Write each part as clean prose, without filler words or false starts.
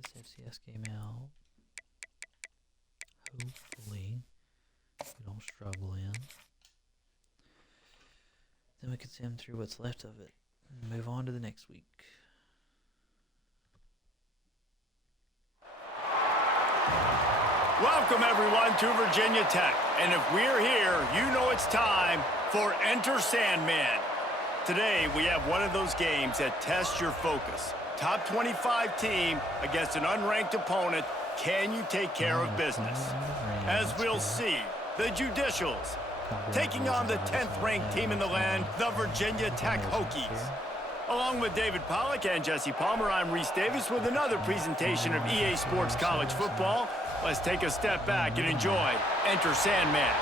this FCS game out. Hopefully, we don't struggle in. Then we can sim through what's left of it and move on to the next week. Welcome, everyone, to Virginia Tech. And if we're here, you know it's time for Enter Sandman. Today, we have one of those games that tests your focus. Top 25 team against an unranked opponent. Can you take care of business? As we'll see, the Judicials taking on the 10th ranked team in the land, the Virginia Tech Hokies. Along with David Pollack and Jesse Palmer, I'm Reese Davis with another presentation of EA Sports College Football. Let's take a step back and enjoy Enter Sandman.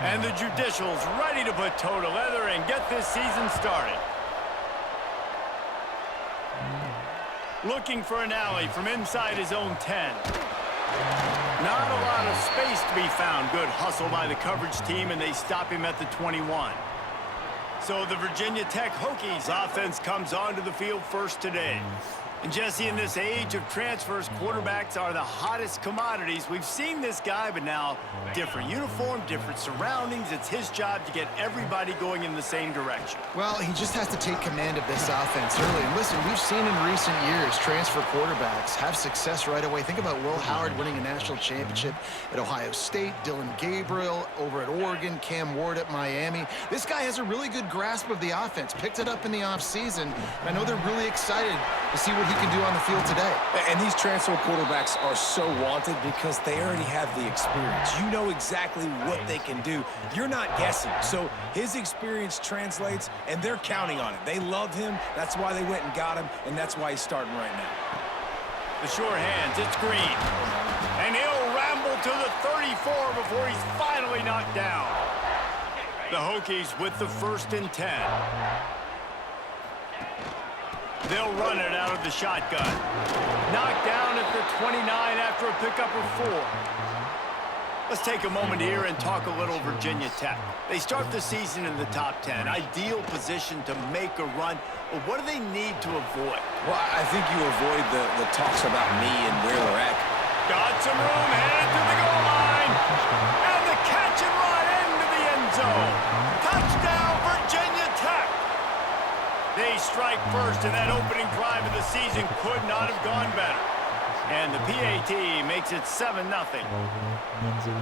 And the Judicials ready to put toe to leather and get this season started. Looking for an alley from inside his own 10. Not a lot of space to be found. Good hustle by the coverage team, and they stop him at the 21. So the Virginia Tech Hokies offense comes onto the field first today. And Jesse, in this age of transfers, quarterbacks are the hottest commodities. We've seen this guy, but now different uniform, different surroundings. It's his job to get everybody going in the same direction. Well, he just has to take command of this offense early. And listen, we've seen in recent years transfer quarterbacks have success right away. Think about Will Howard winning a national championship at Ohio State, Dylan Gabriel over at Oregon, Cam Ward at Miami. This guy has a really good grasp of the offense, picked it up in the offseason. I know they're really excited to see what he can do on the field today. And these transfer quarterbacks are so wanted because they already have the experience. You know exactly what they can do. You're not guessing. So his experience translates, and they're counting on it. They love him. That's why they went and got him, and that's why he's starting right now. The sure hands, it's Green. And he'll ramble to the 34 before he's finally knocked down. The Hokies with the 1st and 10. They'll run it out of the shotgun. Knocked down at the 29 after a pickup of 4. Let's take a moment here and talk a little Virginia Tech. They start the season in the top 10. Ideal position to make a run. But what do they need to avoid? Well, I think you avoid the talks about me and where they're at. Got some room, headed to the goal line. And the catch and run into the end zone. Touchdown, Virginia Tech. They strike first, and that opening drive of the season could not have gone better. And the PAT makes it 7-0.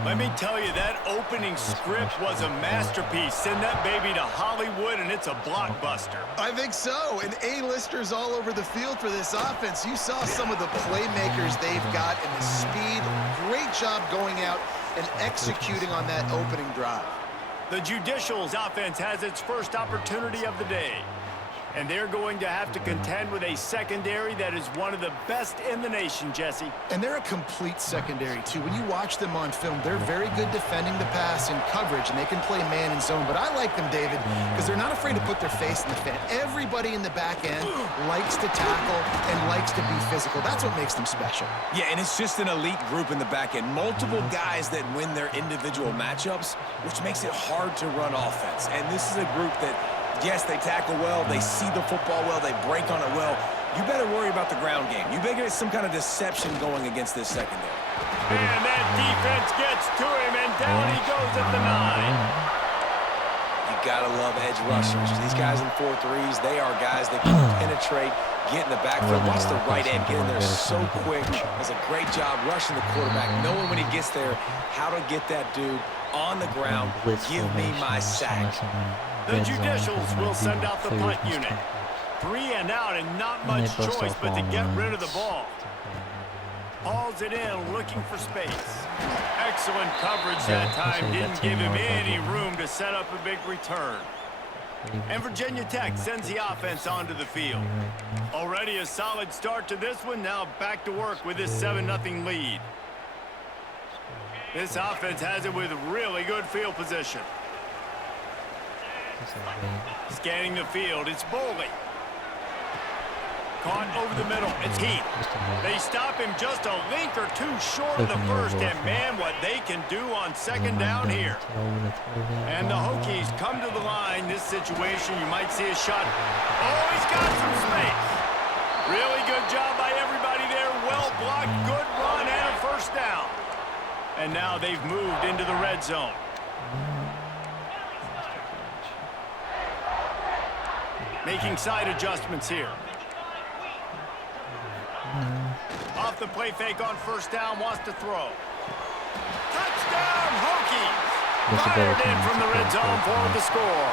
Let me tell you, that opening script was a masterpiece. Send that baby to Hollywood, and it's a blockbuster. I think so. And A-listers all over the field for this offense. You saw some of the playmakers they've got and the speed. Great job going out and executing on that opening drive. The Judicials offense has its first opportunity of the day. And they're going to have to contend with a secondary that is one of the best in the nation, Jesse. And they're a complete secondary, too. When you watch them on film, they're very good defending the pass and coverage, and they can play man and zone. But I like them, David, because they're not afraid to put their face in the fan. Everybody in the back end likes to tackle and likes to be physical. That's what makes them special. Yeah, and it's just an elite group in the back end. Multiple guys that win their individual matchups, which makes it hard to run offense. And this is a group that, yes, they tackle well, they see the football well, they break on it well. You better worry about the ground game. You better get some kind of deception going against this secondary. And that defense gets to him, and down he goes at the 9. You gotta love edge rushers. These guys in 4-3s, they are guys that can penetrate, get in the backfield. Watch the right end get in there so quick. Does a great job rushing the quarterback, knowing when he gets there how to get that dude on the ground. Give me my sack. The Judicials will send out the punt unit. 3 and out and not And they much bust choice off but to long get rid of runs. the ball. Hauls it in, looking for space. Excellent coverage that time. Didn't give him any room to set up a big return. And Virginia Tech sends the offense onto the field. Already a solid start to this one. Now back to work with this 7-0 lead. This offense has it with really good field position. Scanning the field, it's Bowley. Caught over the middle, it's Heath. They stop him just a link or two short of the first, and man, what they can do on second down here. And the Hokies come to the line. This situation, you might see a shot. Oh, he's got some space. Really good job by everybody there. Well blocked, good run, and a first down. And now they've moved into the red zone. Making side adjustments here. Off the play fake on first down, wants to throw. Touchdown, Hokies! Fired in from the red zone for the score.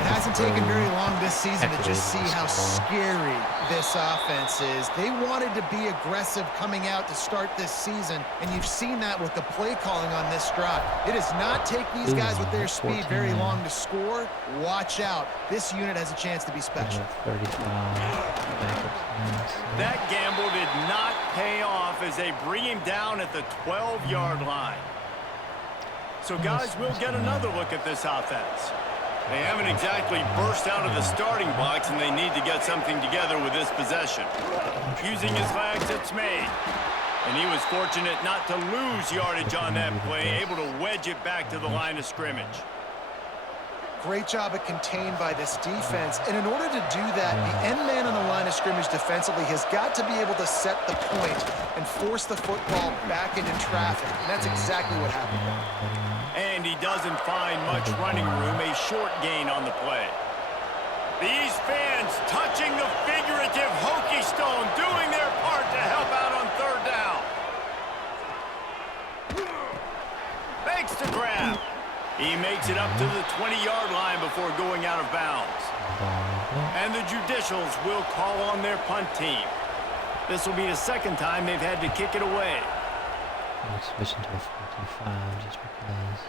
It hasn't taken very long this season to just see how scary this offense is. They wanted to be aggressive coming out to start this season, and you've seen that with the play calling on this drive. It does not take these guys with their speed very long to score. Watch out. This unit has a chance to be special. That gamble did not pay off as they bring him down at the 12-yard line. So, guys, we'll get another look at this offense. They haven't exactly burst out of the starting blocks, and they need to get something together with this possession. Using his legs, it's made. And he was fortunate not to lose yardage on that play, able to wedge it back to the line of scrimmage. Great job at contained by this defense. And in order to do that, the end man on the line of scrimmage defensively has got to be able to set the point and force the football back into traffic. And that's exactly what happened. And he doesn't find much running room, a short gain on the play. These fans touching the figurative Hokie stone, doing their part to help out on third down. Makes the grab. He makes it up to the 20-yard line before going out of bounds. And the Judicials will call on their punt team. This will be the second time they've had to kick it away. I'm switching to a 45 just because.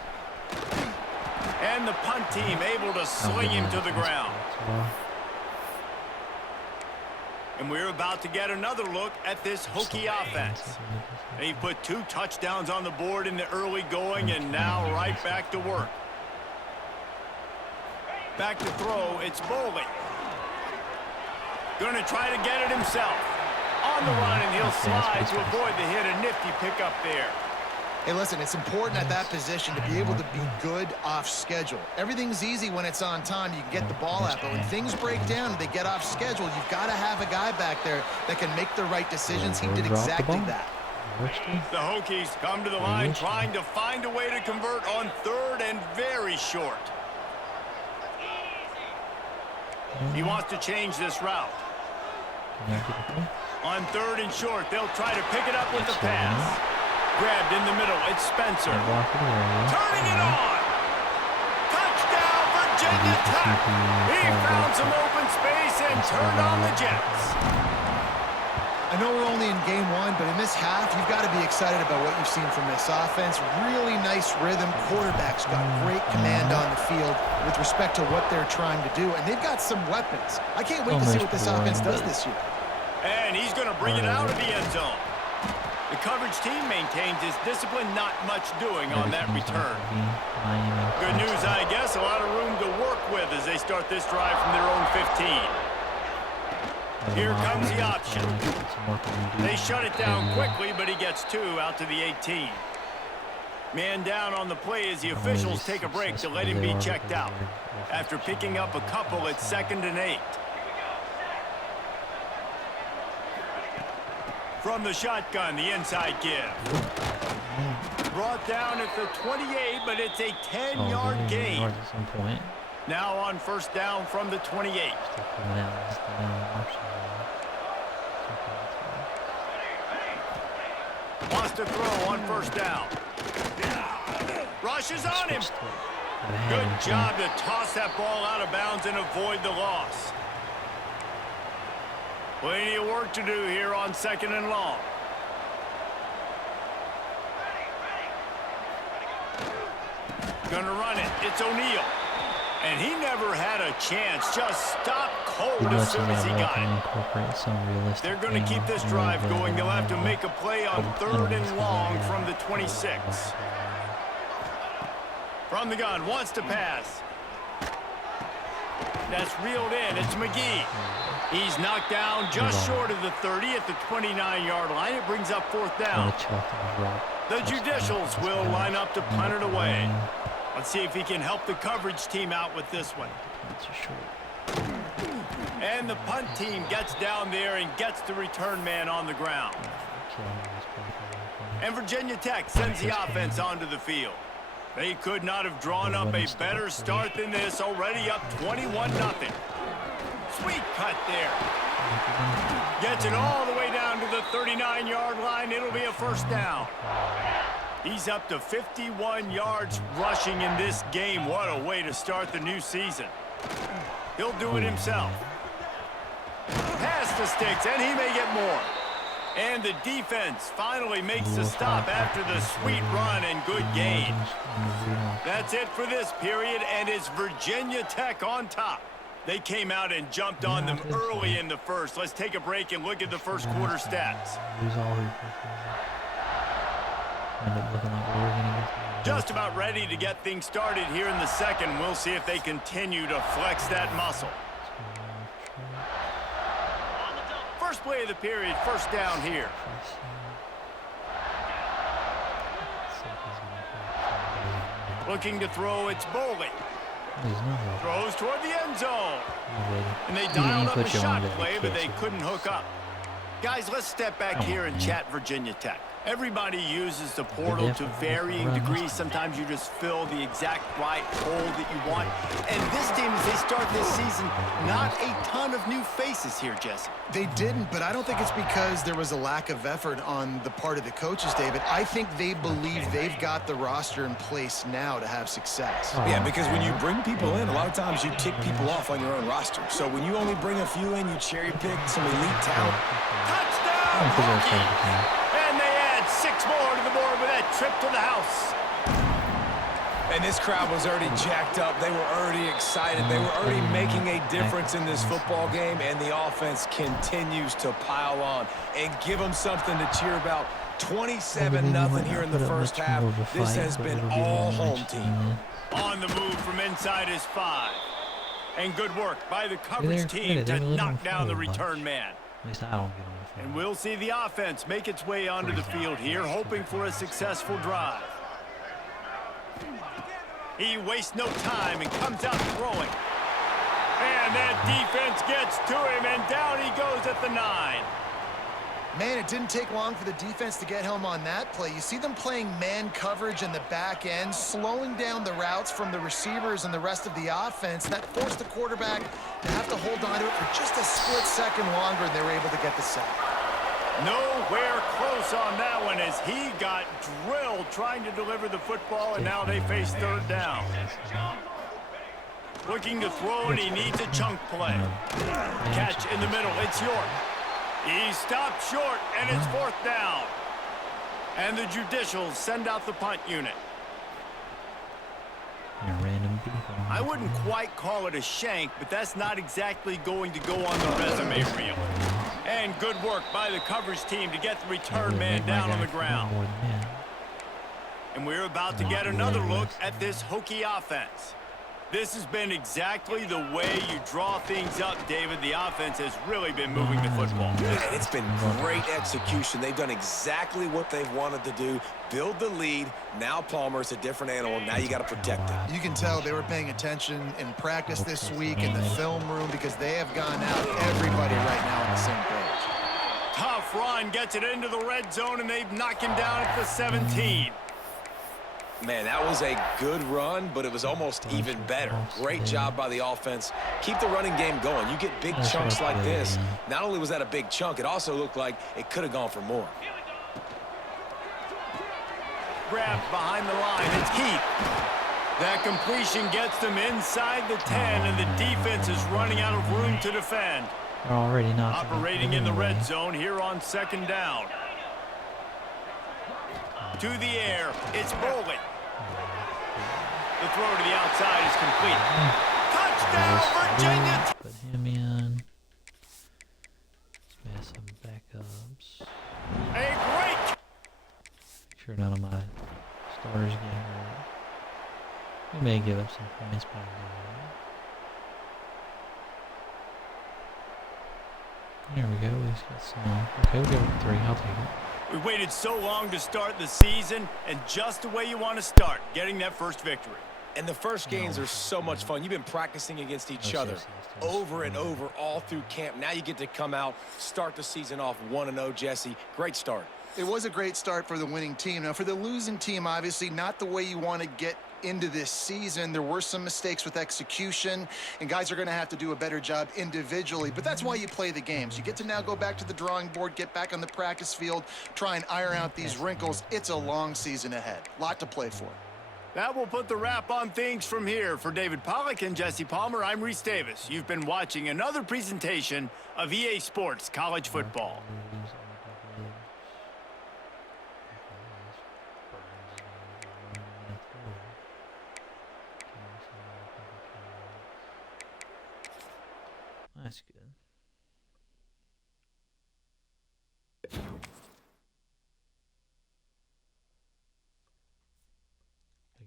And the punt team able to sling him to the ground. And we're about to get another look at this Hokie offense. They put 2 touchdowns on the board in the early going, and now right back to work. Back to throw, it's Bowley. Gonna try to get it himself. On the run, and he'll slide to avoid the hit. A nifty pickup there. Hey, listen, it's important at that position to be able to be good off schedule. Everything's easy when it's on time. You can get the ball out, but when things break down and they get off schedule, you've got to have a guy back there that can make the right decisions. He did exactly that. The Hokies come to the line trying to find a way to convert on third and very short. He wants to change this route. On third and short, they'll try to pick it up with the pass. Grabbed in the middle, it's Spencer. Turning it on! Touchdown, Virginia Tech! He found some open space and turned on the Jets. I know we're only in game 1, but in this half, you've got to be excited about what you've seen from this offense. Really nice rhythm. Quarterback's got great command on the field with respect to what they're trying to do, and they've got some weapons. I can't wait to see what this offense does this year. And he's going to bring it out of the end zone. The coverage team maintains his discipline, not much doing on that return. Good news, I guess, a lot of room to work with as they start this drive from their own 15. Here comes the option. They shut it down quickly, but he gets 2 out to the 18. Man down on the play as the officials take a break to let him be checked out. After picking up a couple at 2nd and 8. From the shotgun, the inside give. Brought down at the 28, but it's a 10-yard gain. Now on first down from the 28. Wants to throw on first down. Rushes on him. Good job to toss that ball out of bounds and avoid the loss. Plenty of work to do here on 2nd and long. Gonna run it. It's O'Neal. And he never had a chance. Just stopped cold as soon as he got it. They're going to keep this drive going. They'll have to make a play on 3rd and long from the 26. From the gun, wants to pass. That's reeled in. It's McGee. He's knocked down just short of the 30 at the 29-yard line. It brings up 4th down. The Judicials will line up to punt it away. Let's see if he can help the coverage team out with this one. And the punt team gets down there and gets the return man on the ground. And Virginia Tech sends the offense onto the field. They could not have drawn up a better start than this, already up 21-0. Sweet cut there. Gets it all the way down to the 39-yard line. It'll be a 1st down. He's up to 51 yards rushing in this game. What a way to start the new season. He'll do it himself. Pass the sticks, and he may get more. And the defense finally makes the stop after the sweet run and good gain. That's it for this period, and it's Virginia Tech on top. They came out and jumped on them early in the first. Let's take a break and look at the first quarter stats. Just about ready to get things started here in the second. We'll see if they continue to flex that muscle. First play of the period, 1st down here. Looking to throw, it's Bowling. Throws toward the end zone. And they dialed up a shot play, but they couldn't hook up. Guys, let's step back here and chat Virginia Tech. Everybody uses the portal to varying degrees. Sometimes you just fill the exact right hole that you want. And this team, as they start this season, not a ton of new faces here, Jesse. They didn't, but I don't think it's because there was a lack of effort on the part of the coaches, David. I think they believe they've got the roster in place now to have success. Yeah, because when you bring people in, a lot of times you tick people off on your own roster. So when you only bring a few in, you cherry pick some elite talent. Touchdown, Hockey! And they add 6 more to the board with that trip to the house. And this crowd was already jacked up. They were already excited. They were already making a difference in this football game, and the offense continues to pile on and give them something to cheer about. 27-0 here in the first half. This has been all home team. On the move from inside his 5. And good work by the coverage team to knock down the return man. At least I don't get on the phone. And we'll see the offense make its way onto the field here, hoping for a successful drive. He wastes no time and comes out throwing. And that defense gets to him, and down he goes at the 9. Man, it didn't take long for the defense to get home on that play. You see them playing man coverage in the back end, slowing down the routes from the receivers and the rest of the offense. And that forced the quarterback to have to hold on to it for just a split second longer, and they were able to get the sack. Nowhere close on that one as he got drilled trying to deliver the football, and now they face 3rd down. Looking to throw, and he needs a chunk play. Catch in the middle. It's York. He stopped short, and it's 4th down. And the Judicials send out the punt unit. Random people. I wouldn't quite call it a shank, but that's not exactly going to go on the resume reel. And good work by the coverage team to get the return man down on the ground. And we're about to get another look at this Hokie offense. This has been exactly the way you draw things up, David. The offense has really been moving the football. And it's been great execution. They've done exactly what they've wanted to do. Build the lead. Now Palmer's a different animal. Now you got to protect him. You can tell they were paying attention in practice this week in the film room because they have gone out everybody right now on the same page. Tough run, gets it into the red zone, and they've knocked him down at the 17. Man, that was a good run, but it was almost even better. Great job by the offense. Keep the running game going. You get big chunks like this. Not only was that a big chunk, it also looked like it could have gone for more. Grabbed behind the line. It's Keith. That completion gets them inside the 10, and the defense is running out of room to defend. They're already not operating in the red zone here on 2nd down. To the air, it's Bowling. The throw to the outside is complete. Touchdown, Virginia! Put him in. Let's have some backups. A great! Make sure none of my starters get hurt. We may give up some points by now. There we go. We just got some. Okay, we'll give it 3. I'll take it. We waited so long to start the season, and just the way you want to start, getting that first victory. And the first games are so much fun. You've been practicing against each other over and over all through camp. Now you get to come out, start the season off 1-0, Jesse. Great start. It was a great start for the winning team. Now, for the losing team, obviously not the way you want to get into this season. There were some mistakes with execution, and guys are going to have to do a better job individually. But that's why you play the games. You get to now go back to the drawing board, get back on the practice field, try and iron out these wrinkles. It's a long season ahead. Lot to play for. That will put the wrap on things from here. For David Pollack and Jesse Palmer, I'm Reese Davis. You've been watching another presentation of EA Sports College Football. That's good.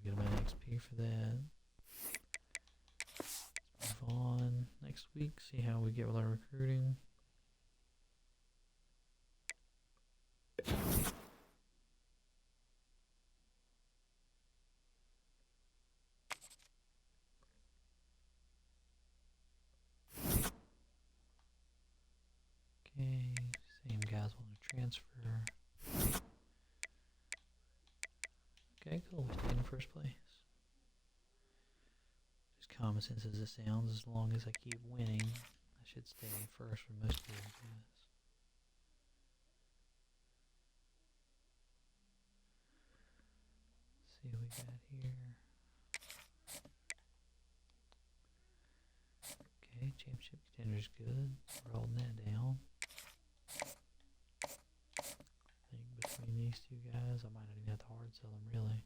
Get my XP for that. Let's move on next week, see how we get with our recruiting. Okay, same guys want to transfer. Okay, cool. We stay in first place. Just common sense as it sounds, as long as I keep winning, I should stay in first for most of these guys. See what we got here. Okay, championship contender's good. We're holding that down. I think between these two guys, I might not even have to hard sell them really.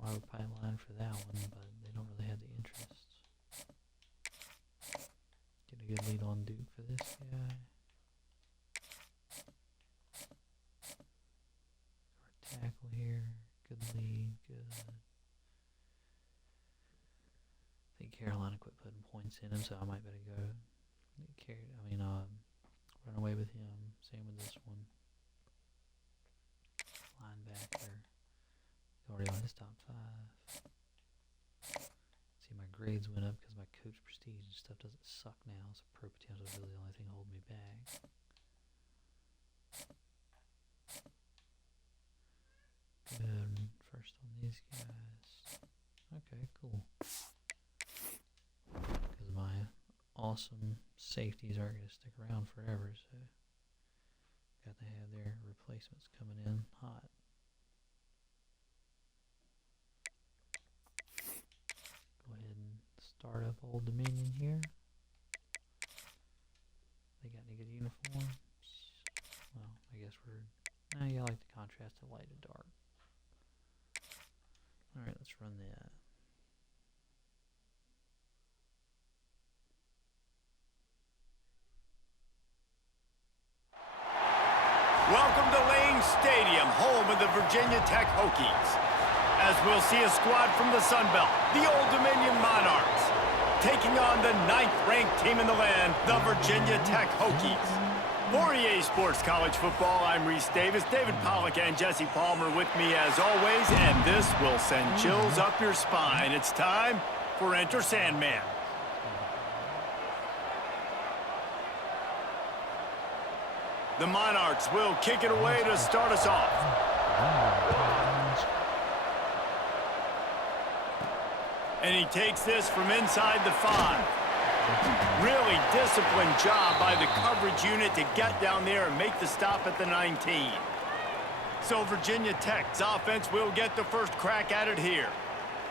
I would pipeline for that one, but they don't really have the interest. Get a good lead on Duke for this guy. Our tackle here, good lead, good. I think Carolina quit putting points in him, so I might better go. Run away with him. Same with this one. Linebacker. Already on his top 5. See, my grades went up because my coach prestige and stuff doesn't suck now, so pro potential is really the only thing holding me back. Good. First on these guys. Okay, cool. Because my awesome safeties aren't going to stick around forever, so got to have their replacements coming in hot. Go ahead and start up Old Dominion here. They got any good uniforms? Well, I guess I like the contrast of light to dark. Alright, let's run that. Welcome to Lane Stadium, home of the Virginia Tech Hokies. As we'll see a squad from the Sun Belt, the Old Dominion Monarchs, taking on the 9th-ranked team in the land, the Virginia Tech Hokies. For EA Sports College Football, I'm Reese Davis, David Pollack and Jesse Palmer with me as always, and this will send chills up your spine. It's time for Enter Sandman. The Monarchs will kick it away to start us off. And he takes this from inside the 5. Really disciplined job by the coverage unit to get down there and make the stop at the 19. So Virginia Tech's offense will get the first crack at it here.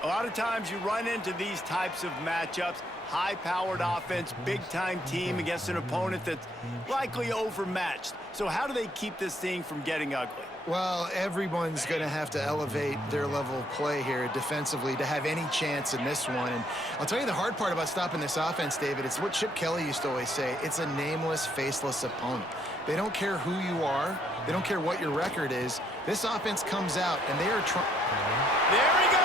A lot of times you run into these types of matchups, high-powered offense, big-time team against an opponent that's likely overmatched. So how do they keep this thing from getting ugly? Well, everyone's going to have to elevate their level of play here defensively to have any chance in this one. And I'll tell you the hard part about stopping this offense, David, it's what Chip Kelly used to always say. It's a nameless, faceless opponent. They don't care who you are. They don't care what your record is. This offense comes out, and they are trying. There he goes!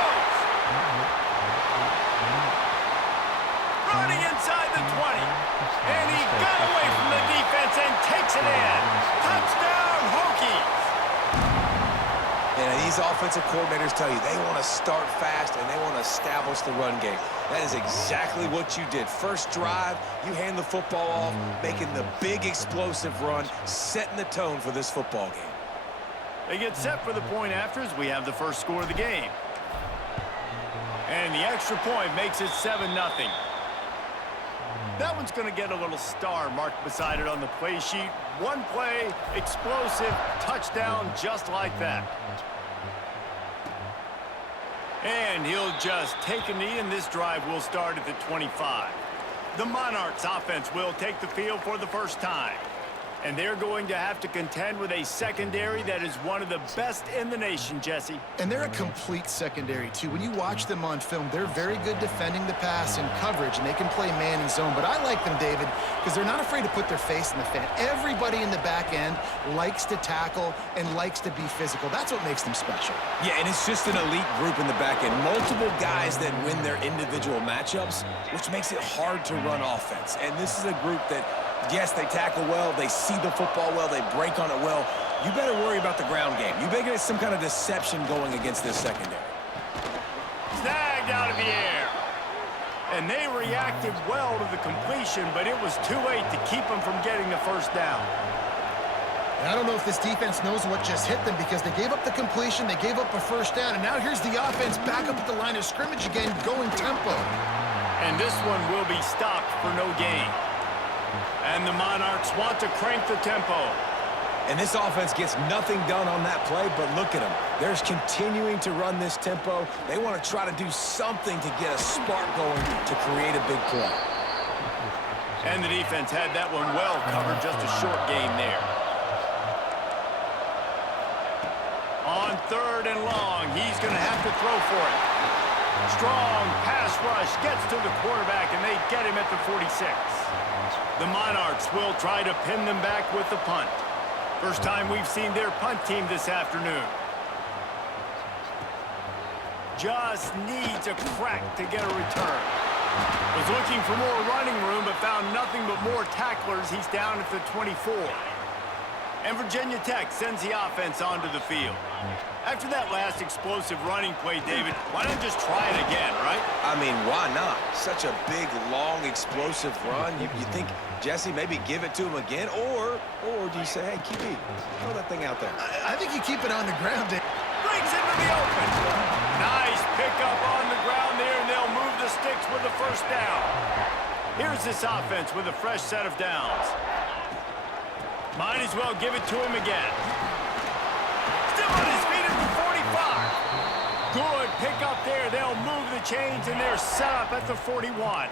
Running inside the 20. And he got away from the defense and takes it in. Touchdown, Hokies! And these offensive coordinators tell you they want to start fast and they want to establish the run game. That is exactly what you did. First drive, you hand the football off, making the big explosive run, setting the tone for this football game. They get set for the point after as we have the first score of the game. And the extra point makes it 7-0. That one's going to get a little star marked beside it on the play sheet. One play, explosive, touchdown just like that. And he'll just take a knee, and this drive will start at the 25. The Monarchs offense will take the field for the first time. And they're going to have to contend with a secondary that is one of the best in the nation, Jesse. And they're a complete secondary, too. When you watch them on film, they're very good defending the pass and coverage, and they can play man and zone. But I like them, David, because they're not afraid to put their face in the fan. Everybody in the back end likes to tackle and likes to be physical. That's what makes them special. Yeah, and it's just an elite group in the back end. Multiple guys that win their individual matchups, which makes it hard to run offense. And this is a group that, yes, they tackle well, they see the football well, they break on it well. You better worry about the ground game. You better get some kind of deception going against this secondary. Snagged out of the air. And they reacted well to the completion, but it was too late to keep them from getting the first down. And I don't know if this defense knows what just hit them because they gave up the completion, they gave up a first down, and now here's the offense back up at the line of scrimmage again, going tempo. And this one will be stopped for no gain. And the Monarchs want to crank the tempo. And this offense gets nothing done on that play, but look at them. They're continuing to run this tempo. They want to try to do something to get a spark going to create a big play. And the defense had that one well covered, just a short gain there. On 3rd and long, he's going to have to throw for it. Strong pass rush gets to the quarterback, and they get him at the 46. The Monarchs will try to pin them back with the punt. First time we've seen their punt team this afternoon. Just needs a crack to get a return. Was looking for more running room, but found nothing but more tacklers. He's down at the 24. And Virginia Tech sends the offense onto the field. After that last explosive running play, David, why not just try it again, right? I mean, why not? Such a big, long, explosive run. You think, Jesse, maybe give it to him again? Or do you say, hey, QB, throw that thing out there? I think you keep it on the ground, David. Breaks into the open. Nice pickup on the ground there, and they'll move the sticks with the first down. Here's this offense with a fresh set of downs. Might as well give it to him again. Still on his feet at the 45. Good pickup there. They'll move the chains, and they're set up at the 41.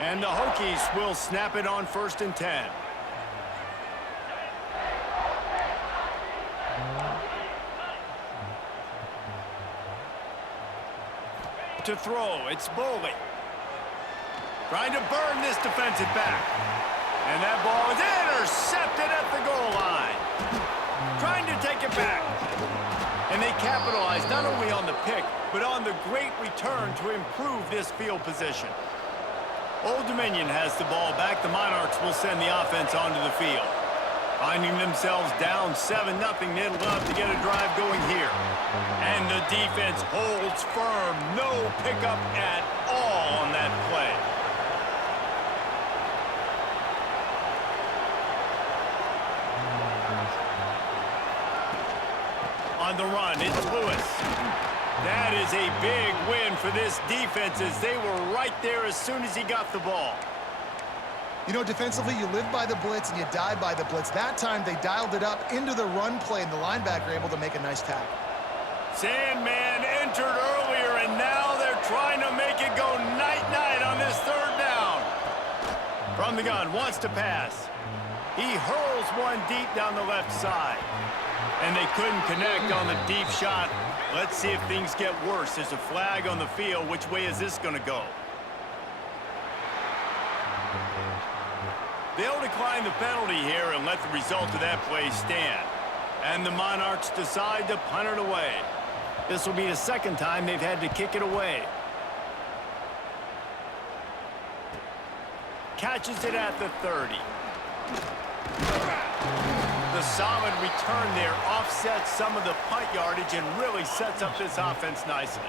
And the Hokies will snap it on 1st and 10. To throw, it's Boley. Trying to burn this defensive back. And that ball is intercepted at the goal line. Trying to take it back. And they capitalize not only on the pick, but on the great return to improve this field position. Old Dominion has the ball back. The Monarchs will send the offense onto the field. Finding themselves down 7-0, they'd love to get a drive going here. And the defense holds firm. No pickup at all on that play. On the run, it's Lewis. That is a big win for this defense as they were right there as soon as he got the ball. You know, defensively, you live by the blitz and you die by the blitz. That time, they dialed it up into the run play, and the linebacker able to make a nice tackle. Sandman entered earlier, and now they're trying to make it go night-night on this third down. From the gun, wants to pass. He hurls one deep down the left side. And they couldn't connect on the deep shot. Let's see if things get worse. There's a flag on the field. Which way is this going to go? They'll decline the penalty here and let the result of that play stand. And the Monarchs decide to punt it away. This will be the second time they've had to kick it away. Catches it at the 30. The solid return there offsets some of the punt yardage and really sets up this offense nicely.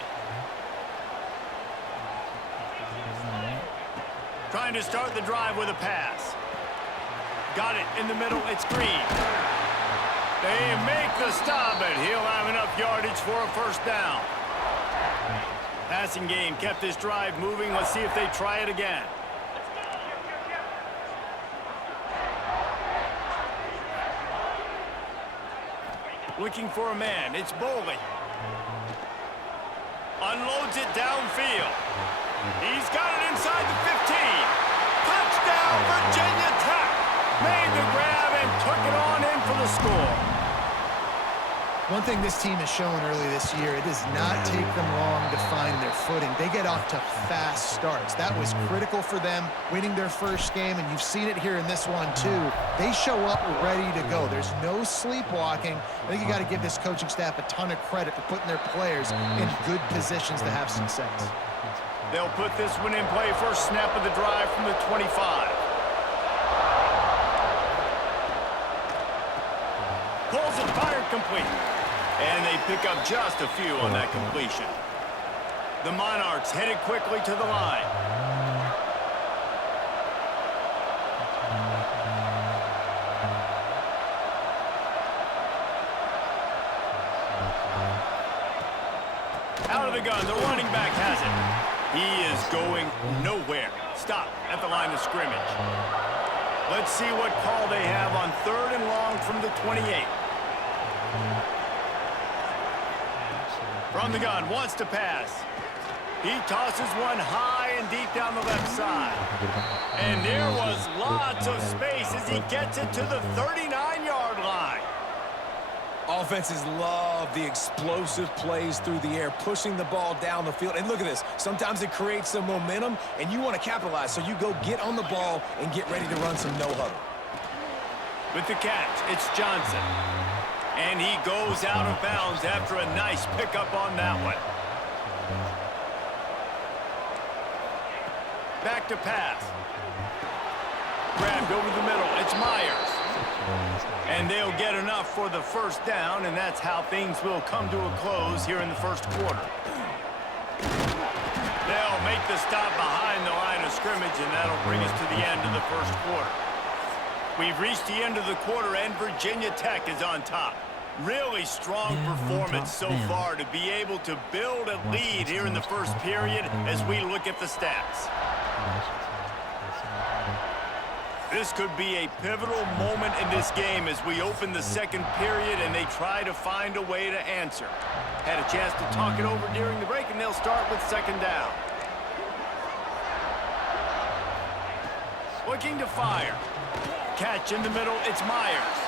Trying to start the drive with a pass. Got it in the middle. It's Green. They make the stop, but he'll have enough yardage for a first down. Passing game kept this drive moving. Let's see if they try it again. Looking for a man. It's Bowley. Unloads it downfield. He's got it inside the 15. Touchdown, Virginia Tech. Made the grab and took it on in for the score. One thing this team has shown early this year, it does not take them long to find their footing. They get off to fast starts. That was critical for them winning their first game, and you've seen it here in this one too. They show up ready to go. There's no sleepwalking. I think you got to give this coaching staff a ton of credit for putting their players in good positions to have success. They'll put this one in play. First snap of the drive from the 25. Pulls it, fired, complete. And they pick up just a few on that completion. The Monarchs headed quickly to the line. Out of the gun, the running back has it. He is going nowhere. Stop at the line of scrimmage. Let's see what call they have on 3rd and long from the 28. From the gun, wants to pass. He tosses one high and deep down the left side. And there was lots of space as he gets it to the 39-yard line. Offenses love the explosive plays through the air, pushing the ball down the field. And look at this. Sometimes it creates some momentum, and you want to capitalize. So you go get on the ball and get ready to run some no-huddle. With the catch, it's Johnson. And he goes out of bounds after a nice pickup on that one. Back to pass. Grabbed over the middle. It's Myers. And they'll get enough for the first down, and that's how things will come to a close here in the first quarter. They'll make the stop behind the line of scrimmage, and that'll bring us to the end of the first quarter. We've reached the end of the quarter, and Virginia Tech is on top. Really strong performance so far to be able to build a lead here in the first period as we look at the stats. This could be a pivotal moment in this game as we open the second period and they try to find a way to answer. Had a chance to talk it over during the break, and they'll start with second down. Looking to fire. Catch in the middle, it's Myers.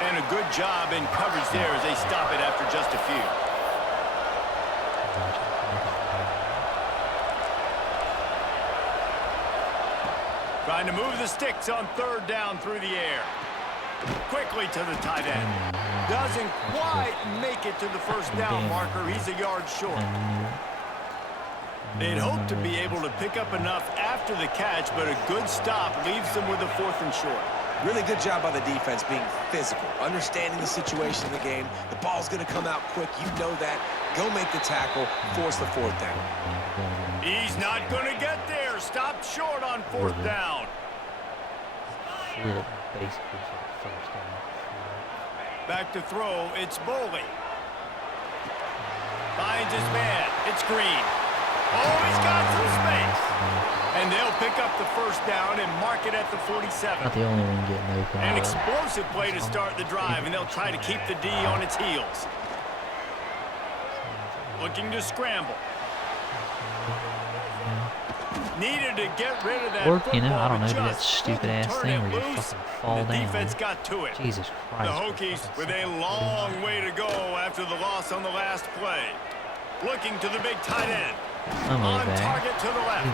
And a good job in coverage there as they stop it after just a few. Trying to move the sticks on 3rd down through the air. Quickly to the tight end. Doesn't quite make it to the first down marker. He's a yard short. They'd hoped to be able to pick up enough after the catch, but a good stop leaves them with a 4th and short. Really good job by the defense being physical, understanding the situation in the game. The ball's going to come out quick. You know that. Go make the tackle, force the 4th down. He's not going to get there. Stopped short on 4th down. Back to throw. It's Bowley. Finds his man. It's Green. Oh, he's got some space. And they'll pick up the first down and mark it at the 47. Not the only one getting open. An explosive play to start the drive, and they'll try to keep the D on its heels. Looking to scramble. Needed to get rid of that or, football, you know, I don't know, do but that just stupid-ass couldn't thing turn where it you loose. fucking fall The down. defense got to it. Jesus Christ. The Hokies with a long way to go after the loss on the last play. Looking to the big tight end. On target to the left.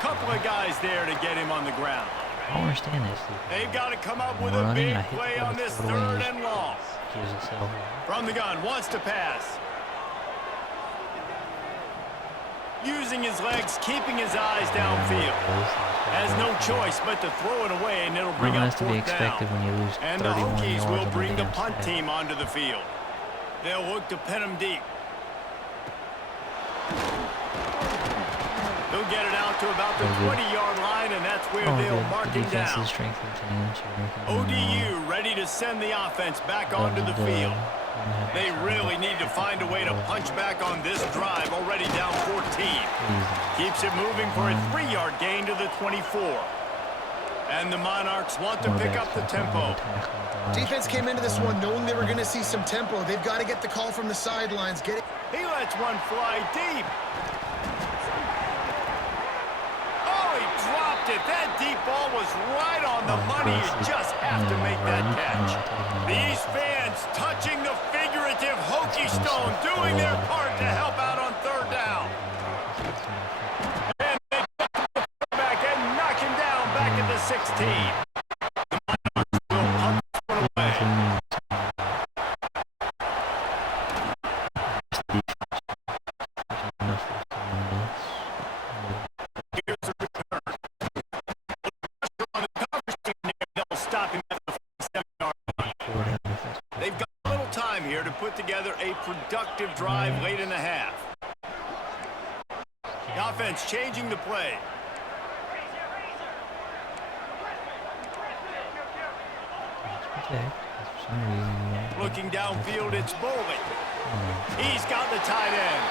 Couple of guys there to get him on the ground. I don't understand this. They've got to come up with a big play on this third and long. From the gun, wants to pass. Using his legs, keeping his eyes downfield. Has no choice but to throw it away, and it'll bring up fourth down. And the Hokies will bring the punt team onto the field. They'll look to pin him deep. They'll get it out to about the 20-yard line, and that's where they'll mark him down. ODU ready to send the offense back onto the field. They really need to find a way to punch back on this drive, already down 14. Keeps it moving for a 3-yard gain to the 24. And the Monarchs want to pick up the tempo. Defense came into this one knowing they were going to see some tempo. They've got to get the call from the sidelines. He lets one fly deep. Oh, he dropped it. That deep ball was right on the money. You just have to make that catch. These fans touching the figurative Hokie stone, doing their part to help out on third down. And they get the back and knock him down back at the 16. The Monarchs will punt this one away. Here's the return. On the coverage team there, they'll stop him at the 7-yard line. They've got a little time here to put together a productive drive late in the half. The offense changing the play. Looking downfield, it's Bowling. He's got the tight end.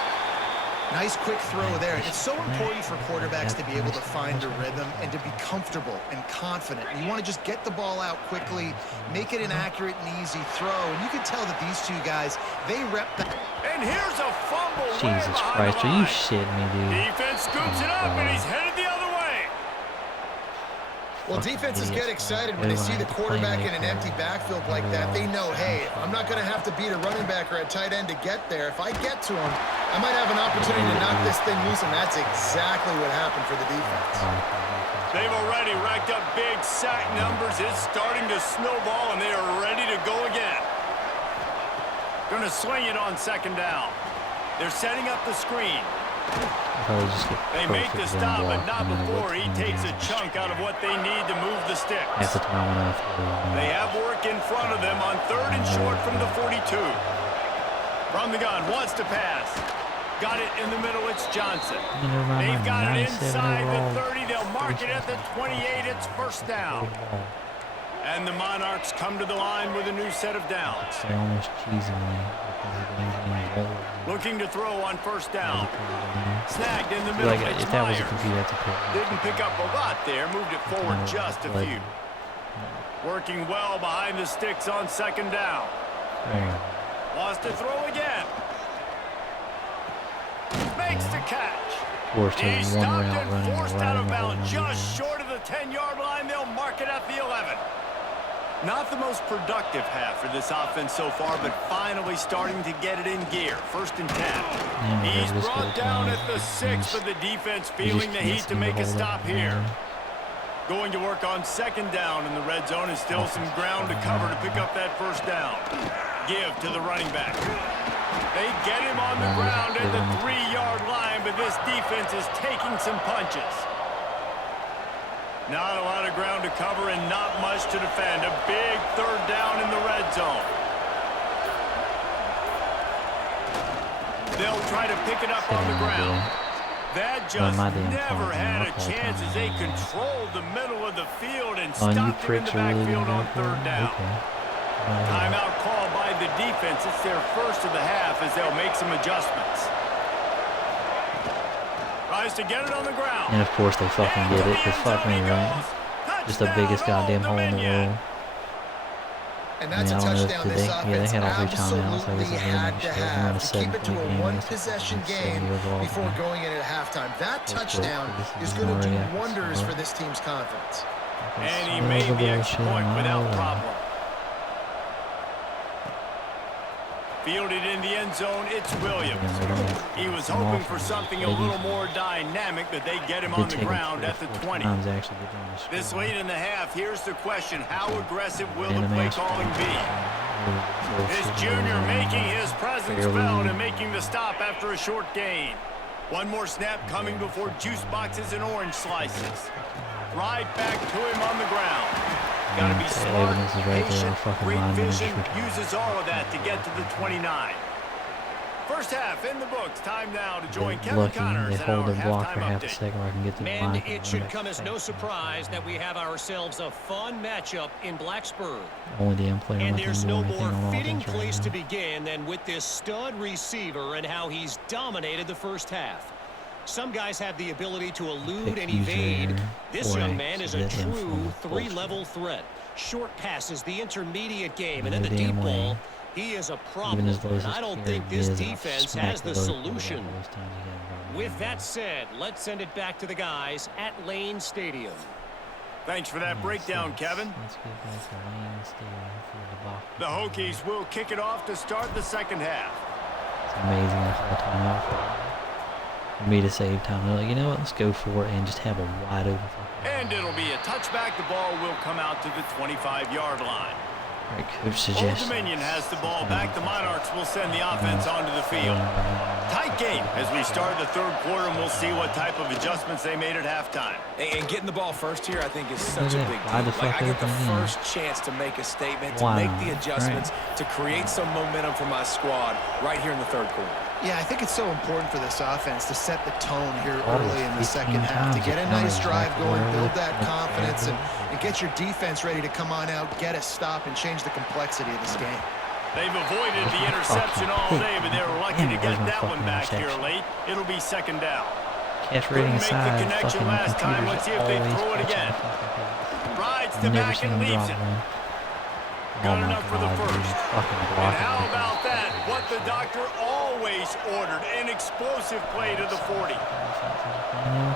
Nice quick throw there. It's so important for quarterbacks to be able to find a rhythm and to be comfortable and confident. You want to just get the ball out quickly, make it an accurate and easy throw. And you can tell that these two guys, they rep that. And here's a fumble. Jesus Christ, are you shitting me, dude? Defense scoops it up, and he's headed the other way. Well, defenses get excited when they see the quarterback in an empty backfield like that. They know, hey, I'm not going to have to beat a running back or a tight end to get there. If I get to him, I might have an opportunity to knock this thing loose, and that's exactly what happened for the defense. They've already racked up big sack numbers. It's starting to snowball, and they are ready to go again. Going to swing it on second down. They're setting up the screen. They make the stop, but not before he takes a chunk out of what they need to move the sticks. They have work in front of them on third and short from the 42. From the gun, wants to pass. Got it in the middle, it's Johnson. They've got it inside the 30. They'll mark it at the 28. It's first down. And the Monarchs come to the line with a new set of downs. They're almost cheesing me. Looking to throw on first down. Snagged in the middle. Like, if that was a computer, that's a pick. Didn't pick up a lot there. Moved it forward just a few. Working well behind the sticks on second down. Wants to throw again. Makes the catch. He's stopped and forced out of bounds just short of the 10-yard line. They'll mark it at the 11. Not the most productive half for this offense so far, but finally starting to get it in gear. First and 10. He's brought down at the 6, but the defense feeling the heat to make a stop here. Going to work on second down in the red zone, and still some ground to cover to pick up that first down. Give to the running back. They get him on the ground at the 3-yard line, but this defense is taking some punches. Not a lot of ground to cover and not much to defend. A big third down in the red zone. They'll try to pick it up on the ground. That just never had a chance as they controlled the middle of the field and stopped him in the backfield on third down. Timeout call by the defense. It's their first of the half as they'll make some adjustments. Tries to get it on the ground. And of course they fucking get it, because fuck me, right? Just the biggest goddamn hole in the world. And that's a touchdown this offense absolutely had to have to keep it to a one-possession game before going in at halftime. That touchdown is going to do wonders for this team's confidence. And he made the extra point without problem. Fielded in the end zone, it's Williams. He was hoping for something a little more dynamic, but they get him on the ground at the 20. This late in the half, here's the question: how aggressive will the play calling be? This junior making his presence felt and making the stop after a short gain. One more snap coming before juice boxes and orange slices. Right back to him on the ground. Got to be smart, patient, great vision, uses all of that to get to the 29. First half in the books. Time now to join Kevin Connors they and hold our their block for halftime half a update. second where I can get to the And line. it should come as no surprise that we have ourselves a fun matchup in Blacksburg. Only damn player And that can there's do no anything more on fitting offense right place now. to begin than with this stud receiver and how he's dominated the first half. Some guys have the ability to elude and evade. This young man is a true three-level threat. Short passes, the intermediate game, and then the deep ball. He is a problem, and I don't think this defense has the solution. With that said, let's send it back to the guys at Lane Stadium. Thanks for that breakdown, Kevin. Let's get back to Lane Stadium for the debacle. The Hokies will kick it off to start the second half. It's amazing the whole timeout for me to save time. They're like, you know what? Let's go for it and just have a wide open. And it'll be a touchback. The ball will come out to the 25-yard line. All right, coach Old suggests. Dominion has the ball back. The Monarchs will send the offense onto the field. Tight game as we start the third quarter, and we'll see what type of adjustments they made at halftime. And getting the ball first here, I think, is such a big Why deal. the Like, fuck I get the open, yeah. first chance to make a statement, to Wow. make the adjustments, to create some momentum for my squad right here in the third quarter. Yeah, I think it's so important for this offense to set the tone here Oh, early in the 15 second half, to times get a it nice counted drive back going, there. build that That's confidence, and terrible. get your defense ready to come on out, get a stop, and change the complexity of this game. They've avoided the interception all day, but they were lucky to get that one back here late. It'll be second down. Catch Couldn't rating make the aside, connection fucking last time. computers Let's see if they always throw it catch again. fucking Rides I've the never back seen and them leaves drop it. one. Got Oh my enough for the God, dude, first. fucking And blocking how it. about that? What the doctor always ordered. An explosive play to the 40.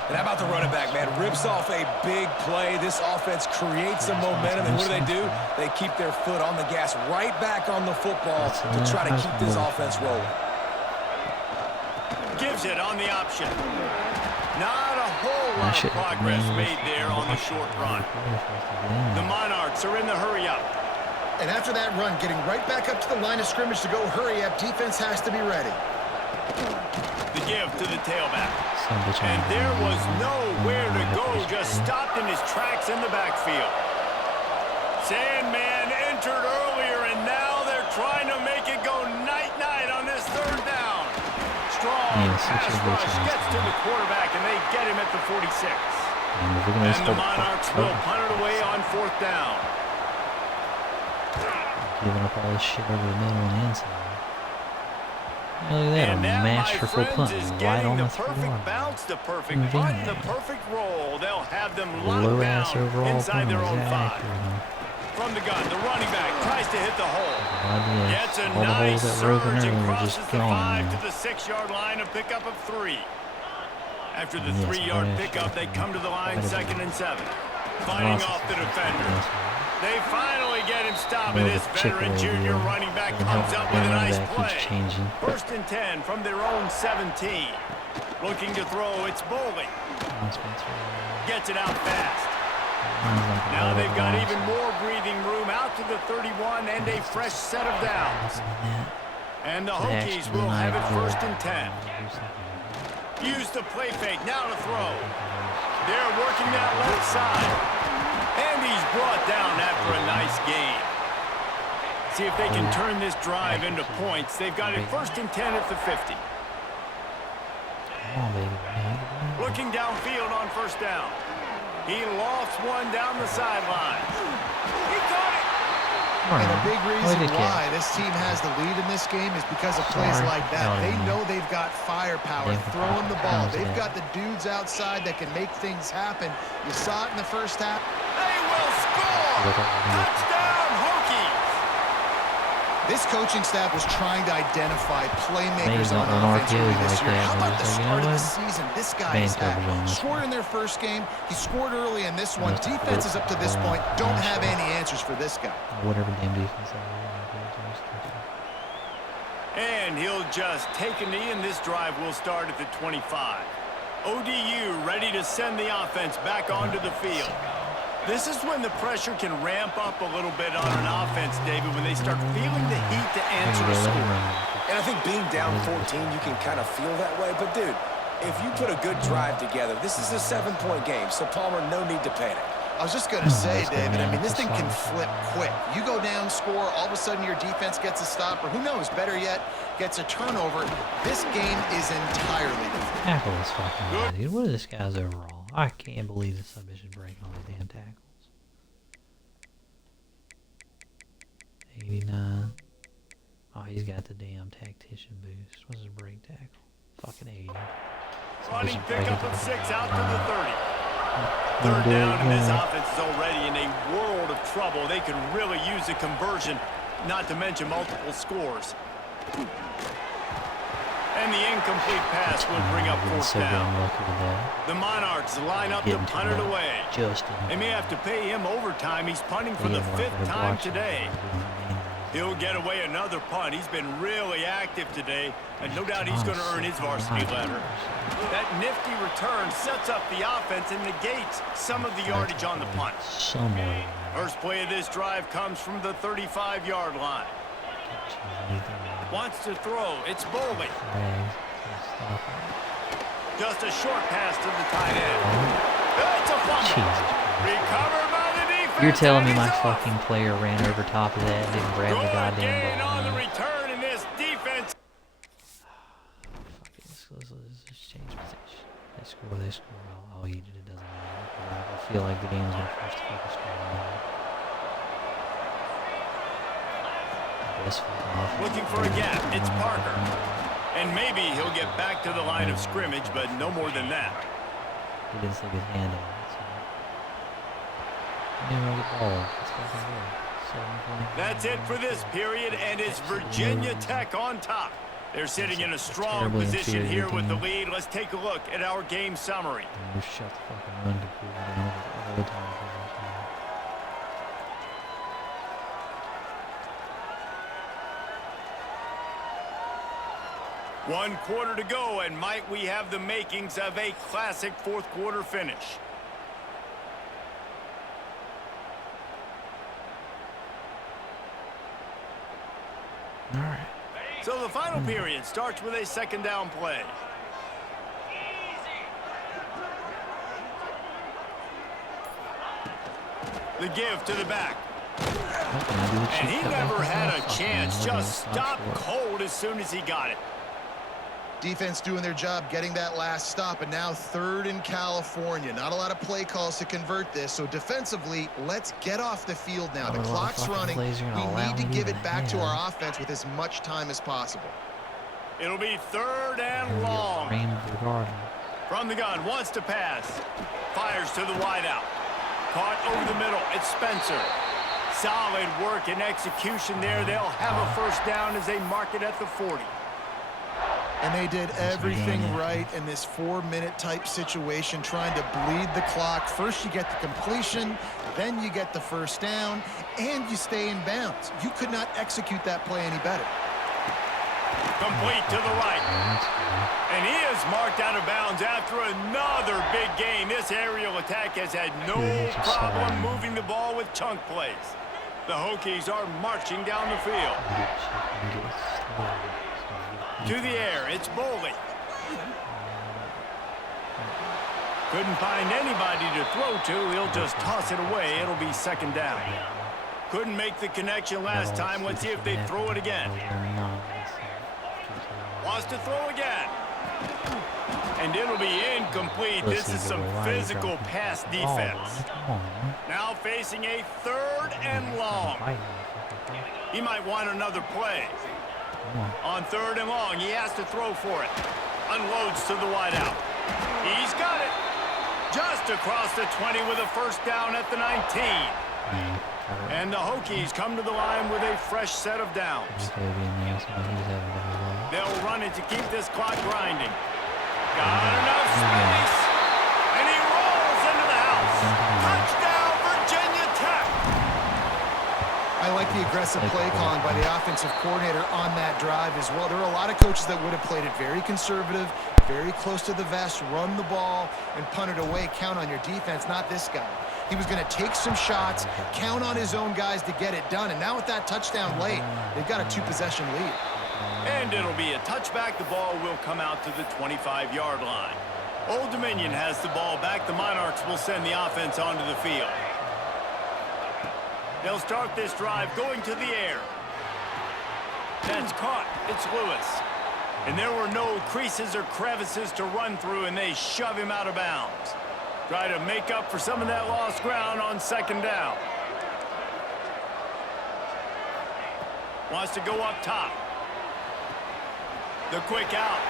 And how about the running back, man? Rips off a big play. This offense creates some momentum, and what do? They keep their foot on the gas, right back on the football to try to keep this offense rolling. Gives it on the option. Not a whole lot of progress made there on the short run. The Monarchs are in the hurry-up. And after that run, getting right back up to the line of scrimmage to go hurry up, defense has to be ready. The give to the tailback. And there was nowhere to go, just stopped in his tracks in the backfield. Sandman entered earlier, and now they're trying to make it go night-night on this third down. Strong pass rush gets to the quarterback, and they get him at the 46. And the Monarchs will punt it away on fourth down. Giving up all this shit over the middle and the inside. Yeah, look at that, And a that, my masterful friends, punt is right getting on the the 3 perfect yard. bounce, the perfect punt, the perfect roll. They'll have them locked Low ass down overall inside their own 5. exactly. From the gun, the running back tries to hit the hole. Gets a All the nice holes that were open surge and earlier were crosses just the 5 gone. to the 6-yard line, a pickup of 3. After the Yes, 3-yard boy, pickup, they come to the line, Better second be. and 7. Fighting off the defender. They finally get him stopped, and this veteran junior running back comes up with a nice play. First and 10 from their own 17. Looking to throw, it's Bowling. Gets it out fast. Now they've got even more breathing room out to the 31 and a fresh set of downs. And the Hokies will have it first and 10. Use the play fake, now to throw. They're working that left side. And he's brought down after a nice gain. See if they can turn this drive into points. They've got it first and 10 at the 50. Come on, baby. Looking downfield on first down. He lofts one down the sideline. He caught it. Smart, And a man. big Oh, he reason did why catch. this team has the lead in this game is because of plays Sorry. like that. No, They no, no. know they've got firepower Yeah, throwing the ball. no, They've no. got the dudes outside that can make things happen. You saw it in the first half. They will score! Touchdown, Hokies! This coaching staff was trying to identify playmakers don't on run offense early RPOs this like year. that, How man. about the Just like, you start know of the what? season? This guy Man is that. coverage on this Scored one. in their first game. He scored early in this one. That's the Defenses up to this good. point don't Yeah, have sure. any answers for this guy. Whatever damn defense that And he'll just take a knee, and this drive will start at the 25. ODU ready to send the offense back onto the field. This is when the pressure can ramp up a little bit on an offense, David, when they start feeling the heat to answer a score. And I think being down 14, you can kind of feel that way. But, dude, if you put a good drive together, this is a 7-point game. So, Palmer, no need to panic. I was just going to say, that's good, David, I man. mean, this thing can That's fine. flip quick. You go down, score, all of a sudden your defense gets a stop, or who knows, better yet, gets a turnover. This game is entirely different. Tackle is fucking bad, dude. What are this guy's overall? I can't believe the submission breaking all the damn tackles. 89. Oh, he's got the damn tactician boost. What's his break tackle? Fucking 80. Running Submission pickup break of is 6 out to the 30. Don't Third do it down, and this again. offense is already in a world of trouble. They could really use a conversion, not to mention multiple scores. And the incomplete pass will bring up Getting fourth so damn down. lucky with that. The Monarchs line up to Getting to punt it that. away. Just They may have to pay him overtime. He's punting for the 5th time today. He'll get away another punt. He's been really active today, and no doubt he's going to earn his varsity letter. That nifty return sets up the offense and negates some of the yardage on the punt. Somewhere. First play of this drive comes from the 35-yard line. Wants to throw. It's Bowley. Just a short pass to the tight end. It's a fumble. Jesus. Recovered by the defense. You're telling me and my he's off. fucking player ran over top of that and didn't grab the Good goddamn gain ball, on the man. return in this defense. Let's just change position. They score. I'll eat it. It doesn't matter. I feel like the game's gonna force the fucking score. Looking for a gap. It's Parker. And maybe he'll get back to the line of scrimmage, but no more than that. He didn't stick his hand on it, so. Yeah, the ball. It's fucking good. 7 point. That's it for this period, and it's Virginia Tech on top. They're sitting in a strong Terribly position inferior here with the team. lead. Let's take a look at our game summary. And we shut the fucking run to cool down all the time. One quarter to go, and might we have the makings of a classic fourth quarter finish. All right. So the final period starts with a second down play. The give to the back. And he never had a chance. Just stopped cold as soon as he got it. Defense doing their job getting that last stop, and now 3rd in California. Not a lot of play calls to convert this, so defensively, let's get off the field now. The clock's running. We need to give it back to our offense with as much time as possible. It'll be 3rd and long. From the gun, wants to pass. Fires to the wideout. Caught over the middle. It's Spencer. Solid work and execution there. They'll have a first down as they mark it at the 40. And they did everything right in this 4-minute type situation, trying to bleed the clock. First you get the completion, then you get the first down, and you stay in bounds. You could not execute that play any better. Complete to the right. And he is marked out of bounds after another big gain. This aerial attack has had no problem moving the ball with chunk plays. The Hokies are marching down the field. To the air, it's Bowley. Couldn't find anybody to throw to. He'll just toss it away. It'll be second down. Couldn't make the connection last time. Let's see if they throw it again. Wants to throw again. And it'll be incomplete. This is some physical pass defense. Now facing a 3rd and long. He might want another play. On 3rd and long, he has to throw for it. Unloads to the wideout. He's got it. Just across the 20 with a first down at the 19. And the Hokies come to the line with a fresh set of downs. They'll run it to keep this clock grinding. Got enough space. And he rolls into the house. Touchdown, Virginia Tech. I like the aggressive play calling by the offensive coordinator on that drive as well. There are a lot of coaches that would have played it very conservative, very close to the vest, run the ball, and punt it away. Count on your defense, not this guy. He was going to take some shots, count on his own guys to get it done. And now with that touchdown late, they've got a 2-possession lead. And it'll be a touchback. The ball will come out to the 25-yard line. Old Dominion has the ball back. The Monarchs will send the offense onto the field. They'll start this drive going to the air. That's caught. It's Lewis. And there were no creases or crevices to run through, and they shove him out of bounds. Try to make up for some of that lost ground on 2nd down. Wants to go up top. The quick out.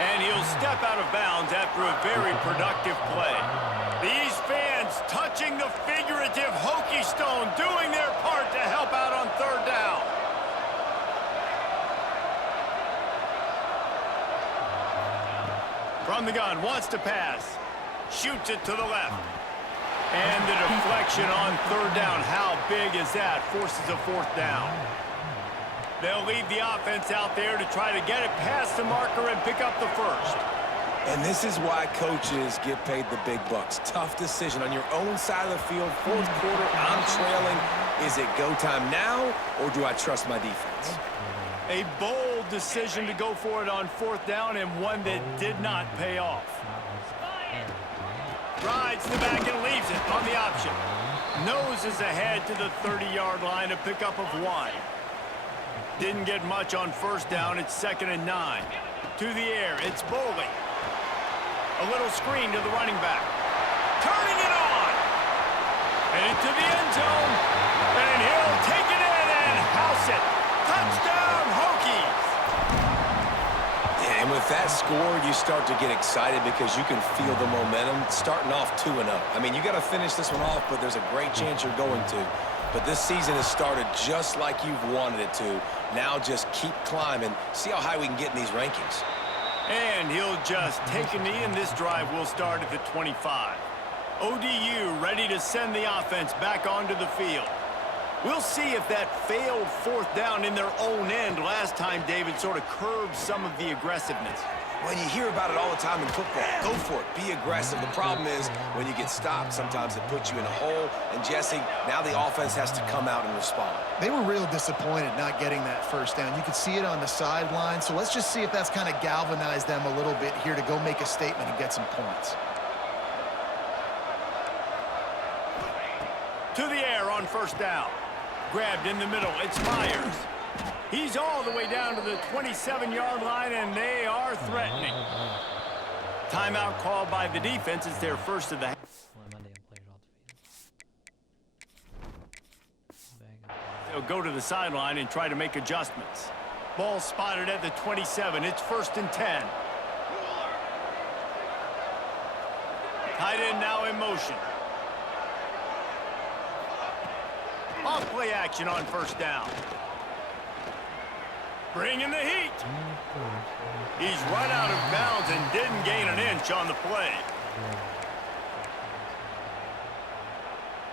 And he'll step out of bounds after a very productive play. These fans touching the figurative Hokie stone, doing their part to help out on 3rd down. From the gun, wants to pass. Shoots it to the left. And the deflection on 3rd down. How big is that? Forces a 4th down. They'll leave the offense out there to try to get it past the marker and pick up the first. And this is why coaches get paid the big bucks. Tough decision on your own side of the field. 4th quarter, I'm trailing. Is it go time now, or do I trust my defense? A bold decision to go for it on 4th down, and one that did not pay off. Rides the back and leaves it on the option. Noses ahead to the 30-yard line, a pickup of 1. Didn't get much on 1st down. It's 2nd and 9. To the air, it's Bowling. A little screen to the running back. Turning it on. And into the end zone. And he'll take it in and house it. Touchdown, Hokies. Yeah, and with that score, you start to get excited because you can feel the momentum starting off 2-0. I mean, you got to finish this one off, but there's a great chance you're going to. But this season has started just like you've wanted it to. Now just keep climbing. See how high we can get in these rankings. And he'll just take a knee, and this drive will start at the 25. ODU ready to send the offense back onto the field. We'll see if that failed 4th down in their own end last time, David, sort of curbed some of the aggressiveness. Well, you hear about it all the time in football. Go for it. Be aggressive. The problem is when you get stopped, sometimes it puts you in a hole. And, Jesse, now the offense has to come out and respond. They were real disappointed not getting that 1st down. You could see it on the sideline. So let's just see if that's kind of galvanized them a little bit here to go make a statement and get some points. To the air on 1st down. Grabbed in the middle. It's Myers. He's all the way down to the 27-yard line, and they are threatening. Timeout called by the defense. It's their first of the half. They'll go to the sideline and try to make adjustments. Ball spotted at the 27. It's 1st and 10. Tight end now in motion. Off play action on 1st down. Bringing the heat. He's run out of bounds and didn't gain an inch on the play.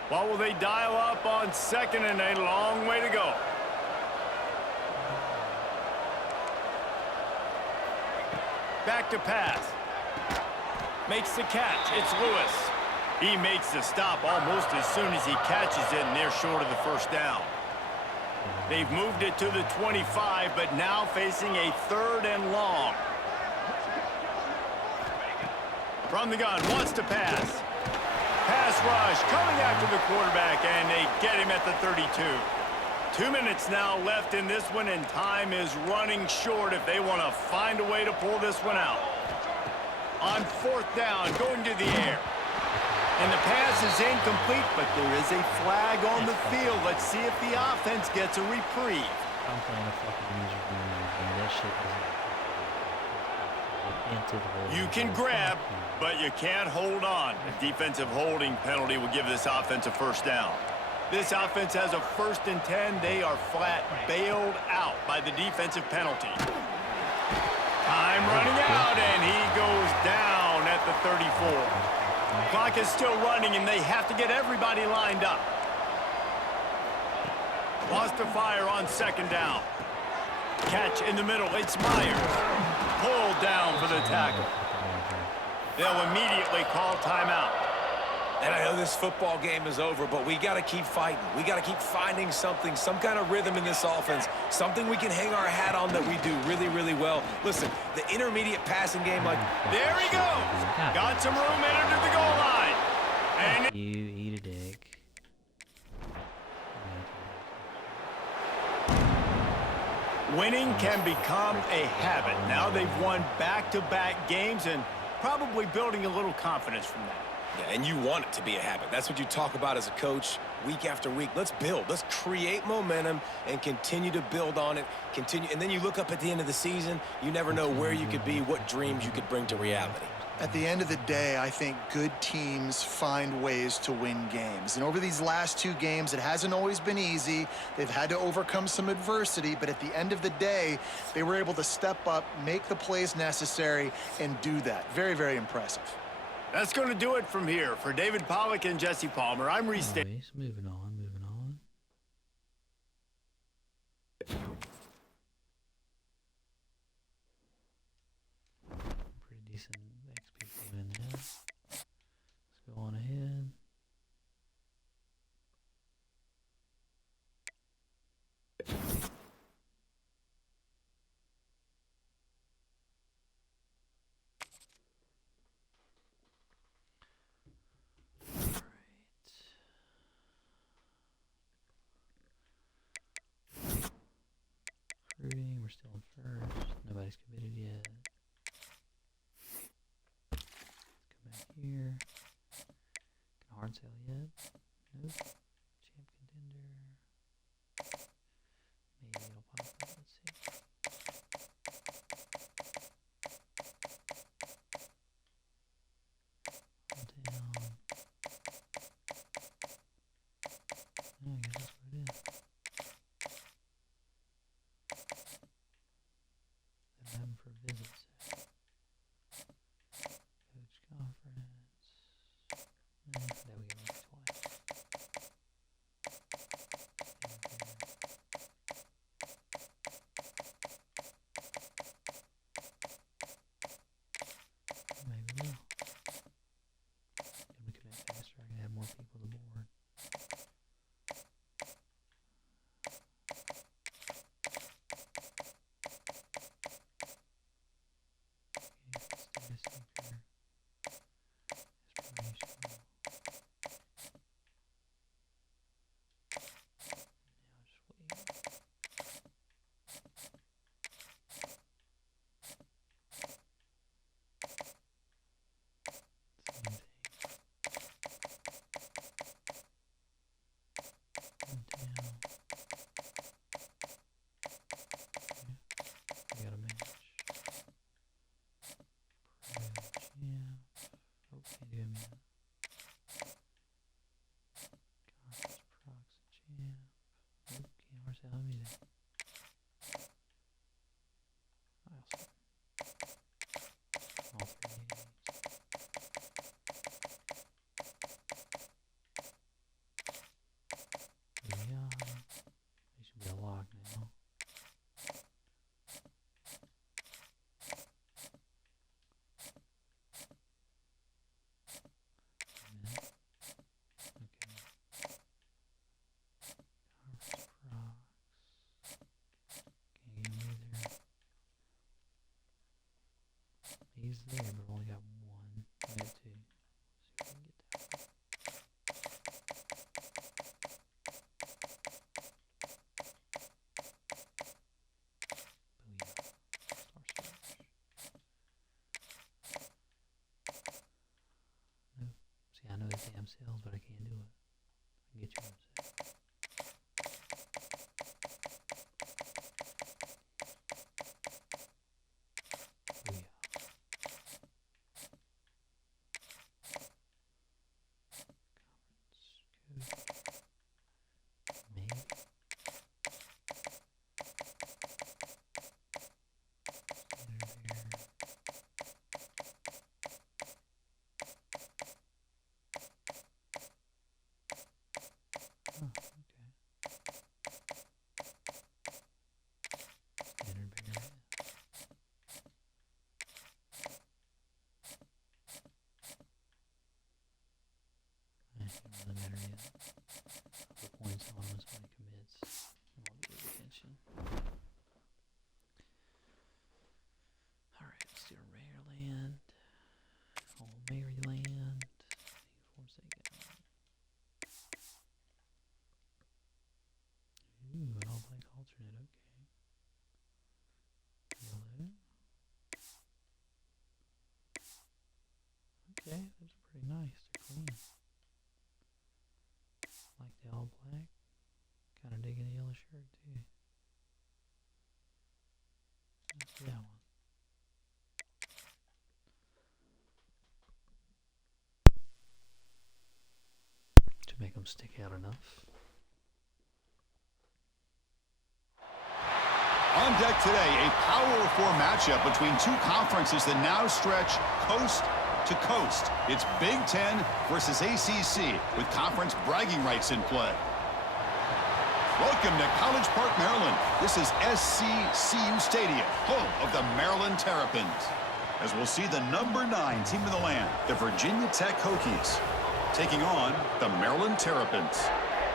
What will they dial up on 2nd and a long way to go? Back to pass. Makes the catch. It's Lewis. He makes the stop almost as soon as he catches it, and they're short of the 1st down. They've moved it to the 25, but now facing a 3rd and long. From the gun, wants to pass. Pass rush coming after the quarterback, and they get him at the 32. 2 minutes now left in this one, and time is running short if they want to find a way to pull this one out. On 4th down, going to the air. And the pass is incomplete, but there is a flag on the field. Let's see if the offense gets a reprieve. I'm playing a fucking user game. That shit doesn't. You can grab, but you can't hold on. A defensive holding penalty will give this offense a first down. This offense has a 1st and 10. They are flat bailed out by the defensive penalty. Time running out, and he goes down at the 34. Clock is still running, and they have to get everybody lined up. Lost to fire on 2nd down. Catch in the middle. It's Myers. Pulled down for the tackle. They'll immediately call timeout. And I know this football game is over, but we got to keep fighting. We got to keep finding something, some kind of rhythm in this offense, something we can hang our hat on that we do really, really well. Listen, the intermediate passing game, like, there he goes. Got some room in to the goal line. And you eat a dick. winning can become a habit. Now they've won back-to-back games and probably building a little confidence from that. Yeah, and you want it to be a habit. That's what you talk about as a coach week after week. Let's build. Let's create momentum and continue to build on it. Continue, and then you look up at the end of the season, you never know where you could be, what dreams you could bring to reality. At the end of the day, I think good teams find ways to win games. And over these last two games, it hasn't always been easy. They've had to overcome some adversity, but at the end of the day, they were able to step up, make the plays necessary, and do that. Very, very impressive. That's going to do it from here. For David Pollack and Jesse Palmer, I'm Reese. Anyways, moving on. Pretty decent XP point in there. Let's go on ahead. Recruiting, we're still in first. Nobody's committed yet. Let's come back here. Can hard sell yet? Nope. Champ contender. Maybe it'll pop up. Let's see. Down. Oh, I guess that's what it is. For visits. Coach conference. There we go, like twice. Maybe we will. Can we connect faster? I can have more people to board. He's there, but I've only got one. I got two. Let's see if we can get that one. Booyah. Star Search. damn cells, but I can't do it. I can get you one sec. Booyah. Maybe. Oh, okay. Standard bear. Doesn't matter yet. I'll put points on him when he commits. I won't give it attention. Alright, let's do a rare land. Old Maryland. Forsake. Ooh, an all black alternate, okay. Yellow. Okay, those are pretty nice. They're clean. Like the all black. Kind of digging the yellow shirt too. Let's do that one. To make them stick out enough. On deck today, a Power 4 matchup between two conferences that now stretch coast to coast. It's Big Ten versus ACC with conference bragging rights in play. Welcome to College Park, Maryland. This is SCCU Stadium, home of the Maryland Terrapins. As we'll see the number 9 team in the land, the Virginia Tech Hokies, taking on the Maryland Terrapins.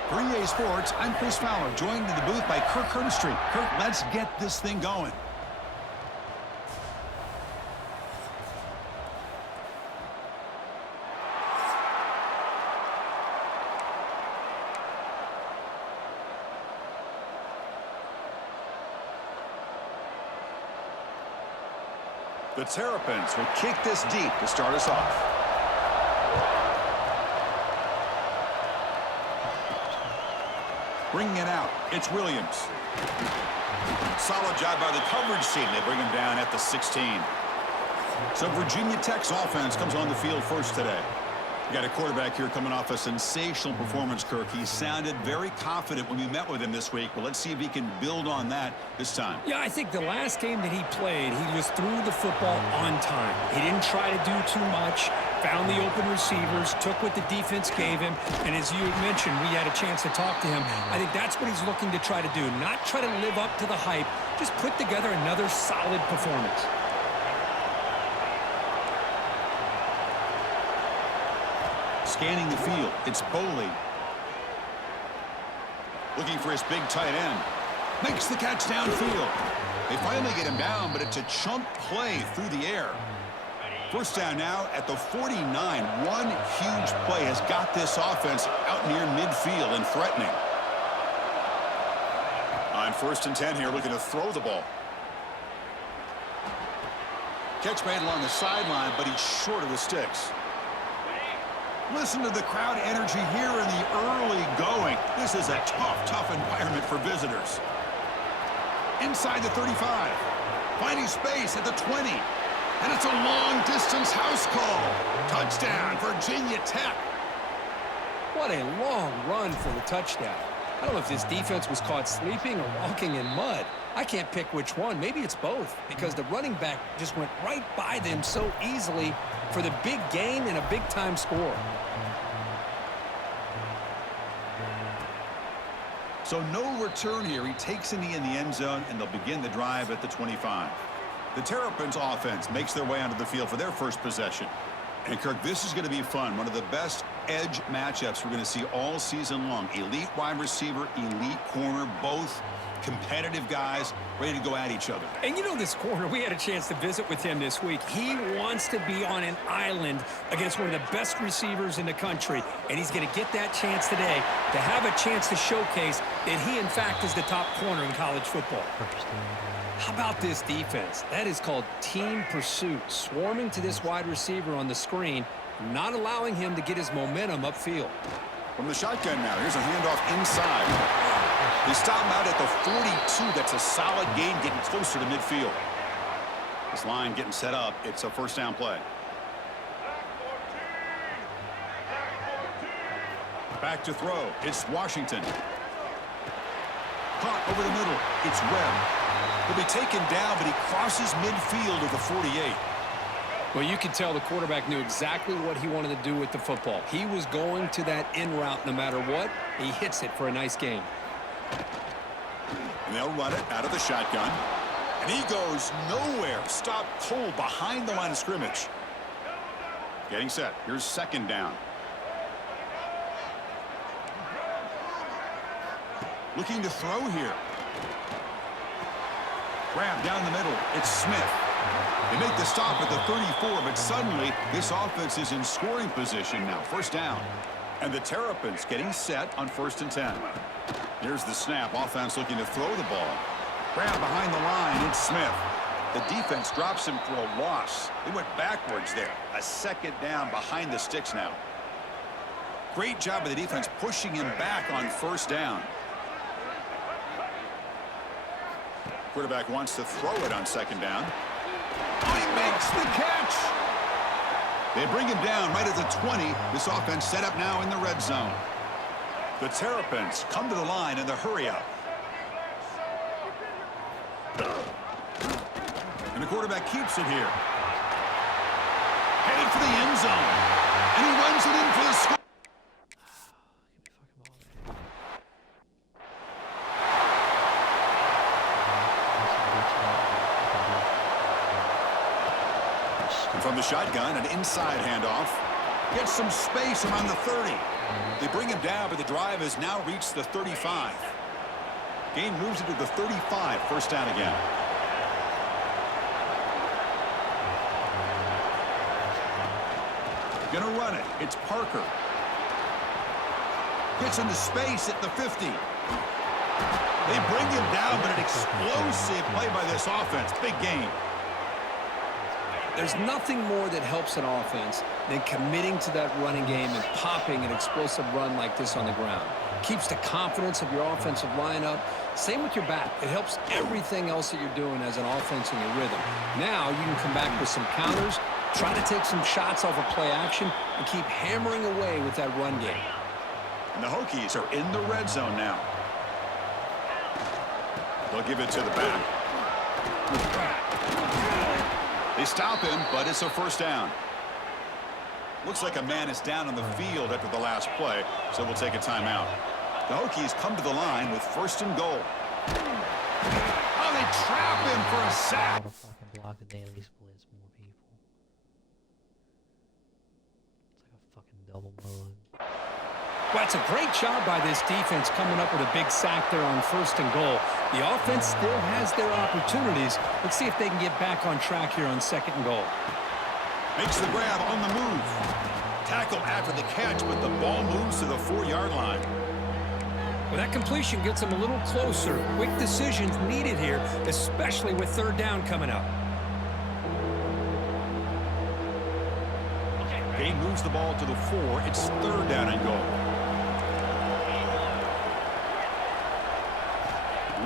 For EA Sports, I'm Chris Fowler, joined in the booth by Kirk Hernstreet. Kirk, let's get this thing going. The Terrapins will kick this deep to start us off. Bringing it out, it's Williams. Solid job by the coverage team. They bring him down at the 16. So Virginia Tech's offense comes on the field first today. You got a quarterback here coming off a sensational performance, Kirk. He sounded very confident when we met with him this week. But let's see if he can build on that this time. Yeah, I think the last game that he played, he was through the football on time. He didn't try to do too much, found the open receivers, took what the defense gave him. And as you mentioned, we had a chance to talk to him. I think that's what he's looking to try to do, not try to live up to the hype, just put together another solid performance. Scanning the field, it's Boley. Looking for his big tight end. Makes the catch downfield. They finally get him down, but it's a chunk play through the air. First down now at the 49. One huge play has got this offense out near midfield and threatening. On 1st and 10 here, looking to throw the ball. Catch made along the sideline, but he's short of the sticks. Listen to the crowd energy here in the early going. This is a tough environment for visitors. Inside the 35. Finding space at the 20. And it's a long-distance house call. Touchdown, Virginia Tech. What a long run for the touchdown. I don't know if this defense was caught sleeping or walking in mud. I can't pick which one. Maybe it's both, because the running back just went right by them so easily for the big gain and a big-time score. So no return here. He takes a knee in the end zone, and they'll begin the drive at the 25. The Terrapins offense makes their way onto the field for their first possession. And, Kirk, this is going to be fun. One of the best edge matchups we're going to see all season long. Elite wide receiver, elite corner, both competitive guys ready to go at each other. And you know this corner, we had a chance to visit with him this week. He wants to be on an island against one of the best receivers in the country, and he's going to get that chance today to have a chance to showcase that he, in fact, is the top corner in college football. How about this defense? That is called team pursuit, swarming to this wide receiver on the screen, not allowing him to get his momentum upfield. From the shotgun now, here's a handoff inside. They stop him out at the 42. That's a solid gain, getting closer to midfield. This line getting set up. It's a first down play. Back to throw. It's Washington. Caught over the middle. It's Webb. He'll be taken down, but he crosses midfield of the 48. Well, you could tell the quarterback knew exactly what he wanted to do with the football. He was going to that in route no matter what. He hits it for a nice gain. And they'll run it out of the shotgun. And he goes nowhere. Stop cold behind the line of scrimmage. Getting set. Here's second down. Looking to throw here. Grab down the middle. It's Smith. They make the stop at the 34, but suddenly this offense is in scoring position now. First down. And the Terrapins getting set on 1st and 10. Here's the snap. Offense looking to throw the ball. Grab behind the line. It's Smith. The defense drops him for a loss. They went backwards there. A second down behind the sticks now. Great job of the defense pushing him back on 1st down. Quarterback wants to throw it on 2nd down. He makes the catch. They bring him down right at the 20. This offense set up now in the red zone. The Terrapins come to the line in the hurry-up. And the quarterback keeps it here. Headed for the end zone. And he runs it in for the score. And from the shotgun, an inside handoff. Gets some space around the 30. They bring him down, but the drive has now reached the 35. Gain moves it to the 35. First down again. Gonna run it. It's Parker. Gets into space at the 50. They bring him down, but an explosive play by this offense. Big gain. There's nothing more that helps an offense than committing to that running game and popping an explosive run like this on the ground. Keeps the confidence of your offensive lineup. Same with your back. It helps everything else that you're doing as an offense in your rhythm. Now you can come back with some counters, try to take some shots off of play action, and keep hammering away with that run game. And the Hokies are in the red zone now. They'll give it to the back. They stop him, but it's a first down. Looks like a man is down on the field after the last play, so we'll take a timeout. The Hokies come to the line with 1st and goal. Oh, they trap him for a sack. How to fucking block the daily splits more people. It's like a fucking double mug. Well, it's a great job by this defense coming up with a big sack there on 1st and goal. The offense still has their opportunities. Let's see if they can get back on track here on 2nd and goal. Makes the grab on the move. Tackle after the catch, but the ball moves to the 4-yard line. Well, that completion gets them a little closer. Quick decisions needed here, especially with 3rd down coming up. Gain moves the ball to the 4. It's 3rd down and goal.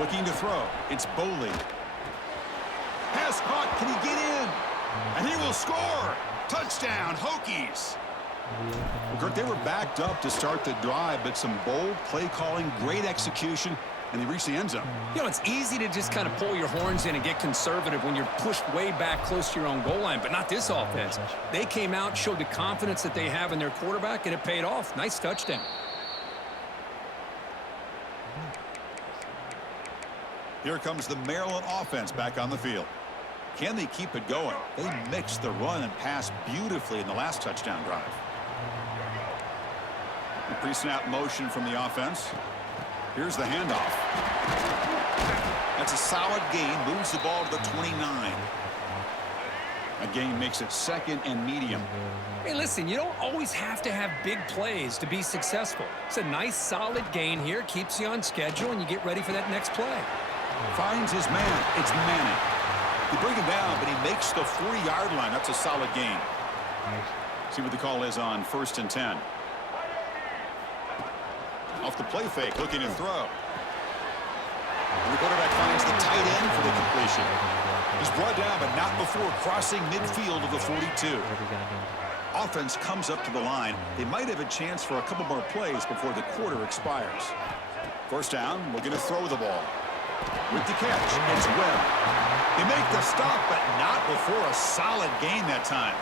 Looking to throw. It's Boley. Pass caught. Can he get in? And he will score. Touchdown, Hokies. Well, Kirk, they were backed up to start the drive, but some bold play calling, great execution, and they reached the end zone. You know, it's easy to just kind of pull your horns in and get conservative when you're pushed way back close to your own goal line, but not this offense. They came out, showed the confidence that they have in their quarterback, and it paid off. Nice touchdown. Here comes the Maryland offense back on the field. Can they keep it going? They mixed the run and pass beautifully in the last touchdown drive. The pre-snap motion from the offense. Here's the handoff. That's a solid gain. Moves the ball to the 29. A gain makes it 2nd and medium. Hey, listen, you don't always have to have big plays to be successful. It's a nice, solid gain here. Keeps you on schedule, and you get ready for that next play. Finds his man. It's Manning. They bring him down, but he makes the 40-yard line. That's a solid gain. See what the call is on 1st and 10. Off the play fake, looking to throw. And the quarterback finds the tight end for the completion. He's brought down, but not before crossing midfield of the 42. Offense comes up to the line. They might have a chance for a couple more plays before the quarter expires. First down, we're going to throw the ball. With the catch, it's Webb. They make the stop, but not before a solid gain that time.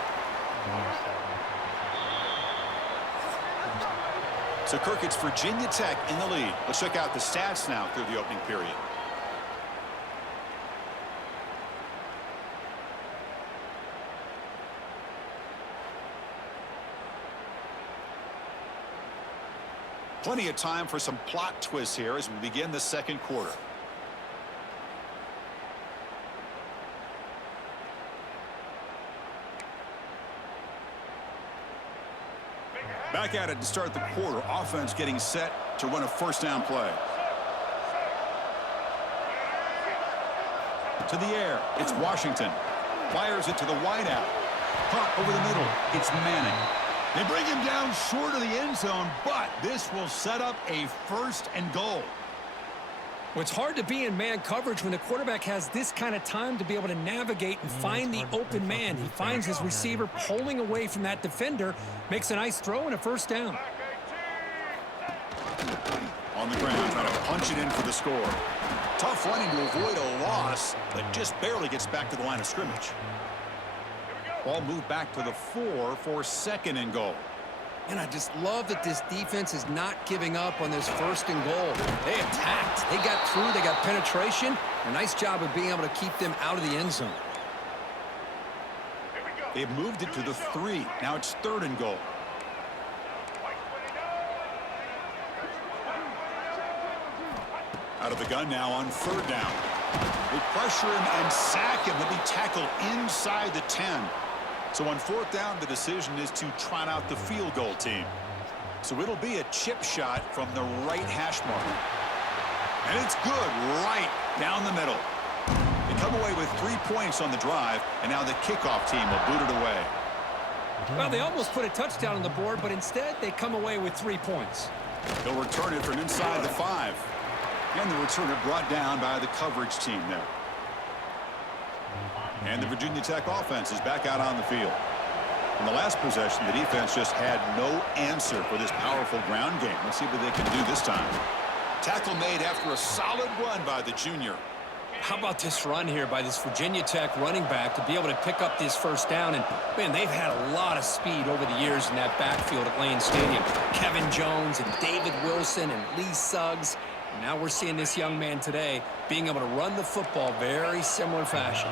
So, Kirk, it's Virginia Tech in the lead. Let's check out the stats now through the opening period. Plenty of time for some plot twists here as we begin the second quarter. Back at it to start the quarter. Offense getting set to run a first down play. To the air. It's Washington. Fires it to the wideout. Caught over the middle. It's Manning. They bring him down short of the end zone, but this will set up a 1st and goal. Well, it's hard to be in man coverage when the quarterback has this kind of time to be able to navigate and find the open man. He finds his receiver pulling away from that defender, makes a nice throw and a first down. On the ground, trying to punch it in for the score. Tough running to avoid a loss, but just barely gets back to the line of scrimmage. Ball moved back to the 4 for 2nd and goal. And I just love that this defense is not giving up on this 1st and goal. They attacked. They got through. They got penetration. A nice job of being able to keep them out of the end zone. They've moved it to the 3. Now it's 3rd and goal. Out of the gun now on 3rd down. They pressure him and sack him. He'll be tackled inside the 10. So on 4th down, the decision is to trot out the field goal team. So it'll be a chip shot from the right hash mark. And it's good right down the middle. They come away with 3 points on the drive, and now the kickoff team will boot it away. Well, they almost put a touchdown on the board, but instead they come away with 3 points. They'll return it from inside the 5. And the returner brought down by the coverage team there. And the Virginia Tech offense is back out on the field. In the last possession, the defense just had no answer for this powerful ground game. Let's see what they can do this time. Tackle made after a solid run by the junior. How about this run here by this Virginia Tech running back to be able to pick up this first down? And, man, they've had a lot of speed over the years in that backfield at Lane Stadium. Kevin Jones and David Wilson and Lee Suggs. And now we're seeing this young man today being able to run the football very similar fashion.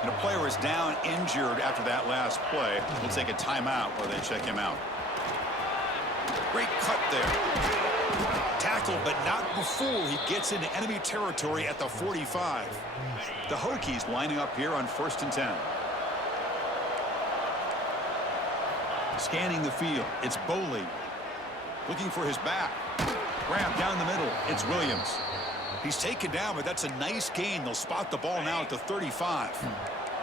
And a player is down injured after that last play. We'll take a timeout while they check him out. Great cut there. Tackled, but not before he gets into enemy territory at the 45. The Hokies lining up here on 1st and 10. Scanning the field. It's Boley. Looking for his back. Grab down the middle. It's Williams. He's taken down, but that's a nice gain. They'll spot the ball now at the 35.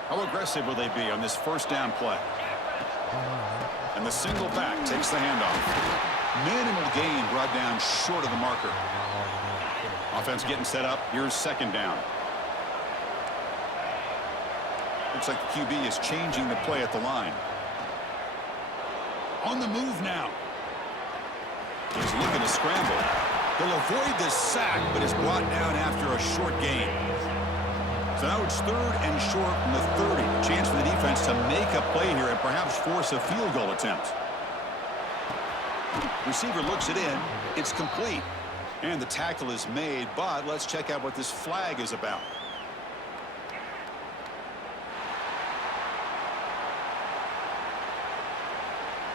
How aggressive will they be on this first down play? And the single back takes the handoff. Minimal gain brought down short of the marker. Offense getting set up. Here's 2nd down. Looks like the QB is changing the play at the line. On the move now. He's looking to scramble. He'll avoid this sack, but is brought down after a short gain. So now it's 3rd and short from the 30. Chance for the defense to make a play here and perhaps force a field goal attempt. Receiver looks it in. It's complete. And the tackle is made, but let's check out what this flag is about.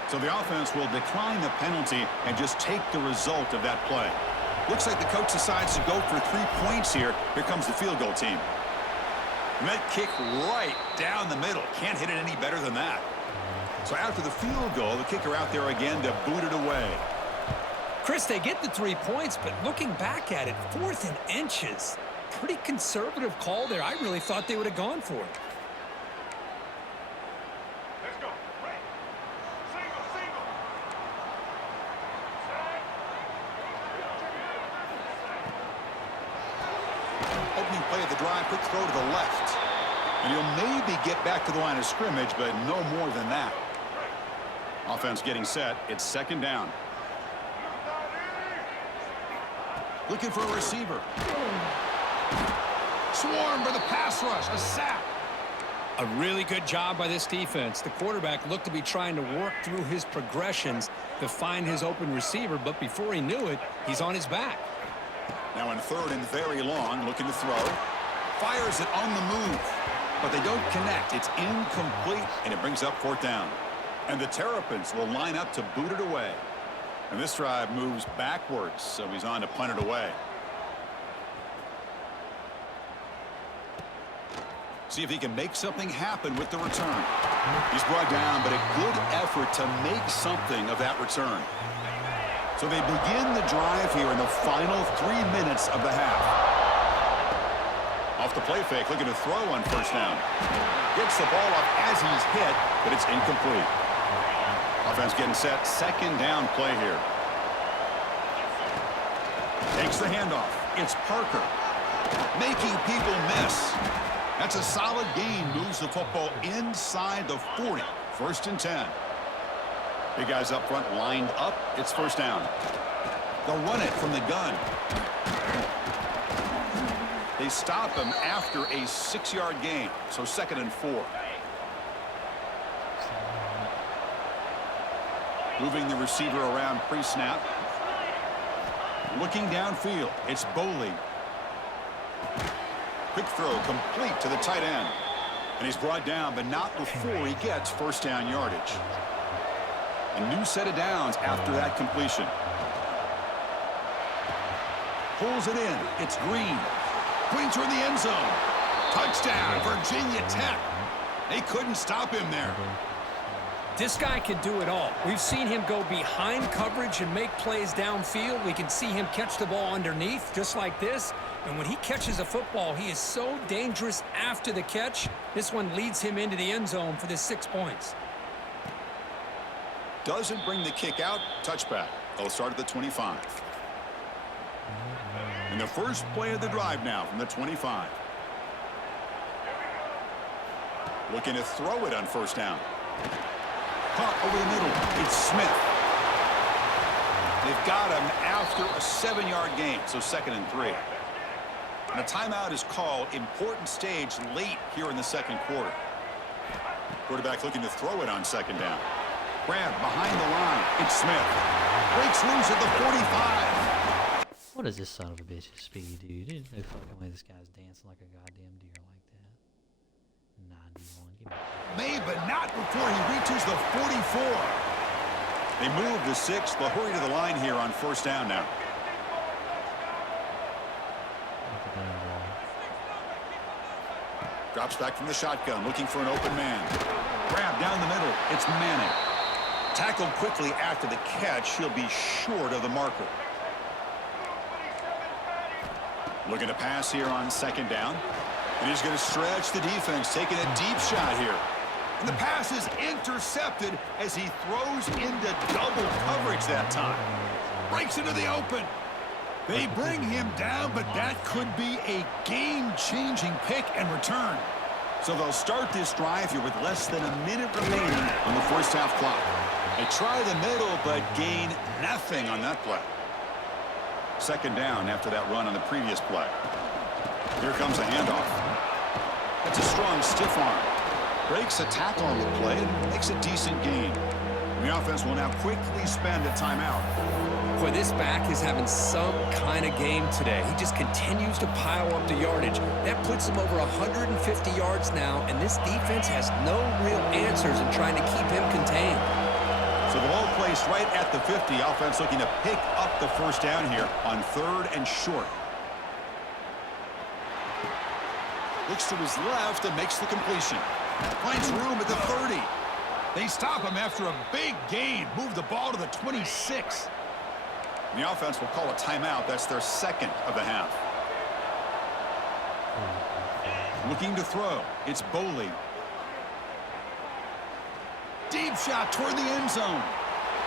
So the offense will decline the penalty and just take the result of that play. Looks like the coach decides to go for 3 points here. Here comes the field goal team. And that kick right down the middle. Can't hit it any better than that. So after the field goal, the kicker out there again to boot it away. Chris, they get the 3 points, but looking back at it, 4th and inches. pretty conservative call there. I really thought they would have gone for it. Opening play of the drive, quick throw to the left. And he'll maybe get back to the line of scrimmage, but no more than that. Offense getting set. It's second down. Looking for a receiver. Swarm for the pass rush. A sack. A really good job by this defense. The quarterback looked to be trying to work through his progressions to find his open receiver, but before he knew it, he's on his back. Now in third and very long, looking to throw. Fires it on the move, but they don't connect. It's incomplete, and it brings up fourth down. And the Terrapins will line up to boot it away. And this drive moves backwards, so he's on to punt it away. See if he can make something happen with the return. He's brought down, but a good effort to make something of that return. So they begin the drive here in the final 3 minutes of the half. Off the play fake, looking to throw on first down. Gets the ball up as he's hit, but it's incomplete. Offense getting set, second down play here. Takes the handoff. It's Parker. Making people miss. That's a solid gain. Moves the football inside the 40. First and 10. Big guys up front lined up. It's first down. They'll run it from the gun. They stop him after a 6-yard gain. So second and 4. Moving the receiver around pre-snap. Looking downfield. It's Boley. Quick throw complete to the tight end. And he's brought down, but not before he gets first down yardage. A new set of downs after that completion. Pulls it in. It's Green. Points her in the end zone. Touchdown, Virginia Tech. They couldn't stop him there. This guy can do it all. We've seen him go behind coverage and make plays downfield. We can see him catch the ball underneath, just like this. And when he catches a football, he is so dangerous after the catch. This one leads him into the end zone for the 6 points. Doesn't bring the kick out. Touchback. They'll start at the 25. And the first play of the drive now from the 25. Looking to throw it on first down. Caught over the middle. It's Smith. They've got him after a 7-yard gain, so second and 3. And a timeout is called. Important stage late here in the second quarter. Quarterback looking to throw it on second down. Grab behind the line. It's Smith. Breaks loose at the 45. What is this son of a bitch's speed, dude? There's no fucking way this guy's dancing like a goddamn deer like that. 91. Give me May, but not before he reaches the 44. They move the 6. They'll hurry to the line here on first down now. Drops back from the shotgun, looking for an open man. Grab down the middle. It's Manning. Tackled quickly after the catch. He'll be short of the marker. Looking to pass here on second down. And he's going to stretch the defense, taking a deep shot here. And the pass is intercepted as he throws into double coverage that time. Breaks into the open. They bring him down, but that could be a game-changing pick and return. So they'll start this drive here with less than a minute remaining on the first half clock. They try the middle, but gain nothing on that play. Second down after that run on the previous play. Here comes a handoff. That's a strong stiff arm. Breaks a tackle on the play and makes a decent gain. The offense will now quickly spend a timeout. Boy, this back is having some kind of game today. He just continues to pile up the yardage. That puts him over 150 yards now, and this defense has no real answers in trying to keep him contained. So the ball placed right at the 50. Offense looking to pick up the first down here on third and short. Looks to his left and makes the completion. Finds room at the 30. They stop him after a big gain. Move the ball to the 26. And the offense will call a timeout. That's their second of the half. Looking to throw. It's Boley. Deep shot toward the end zone.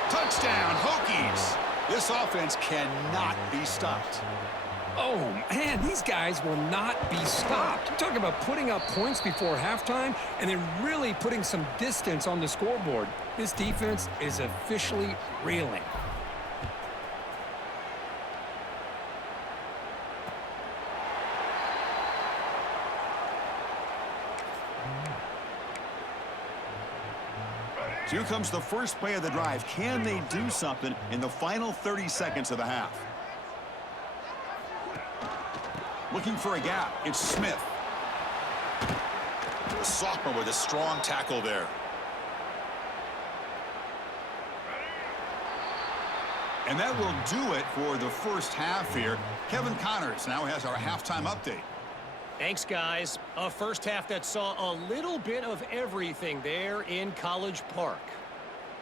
Touchdown, Hokies. This offense cannot be stopped. Oh, man, these guys will not be stopped. You're talking about putting up points before halftime and then really putting some distance on the scoreboard. This defense is officially reeling. Here comes the first play of the drive. Can they do something in the final 30 seconds of the half? Looking for a gap. It's Smith. The sophomore with a strong tackle there. And that will do it for the first half here. Kevin Connors now has our halftime update. Thanks, guys. A first half that saw a little bit of everything there in College Park.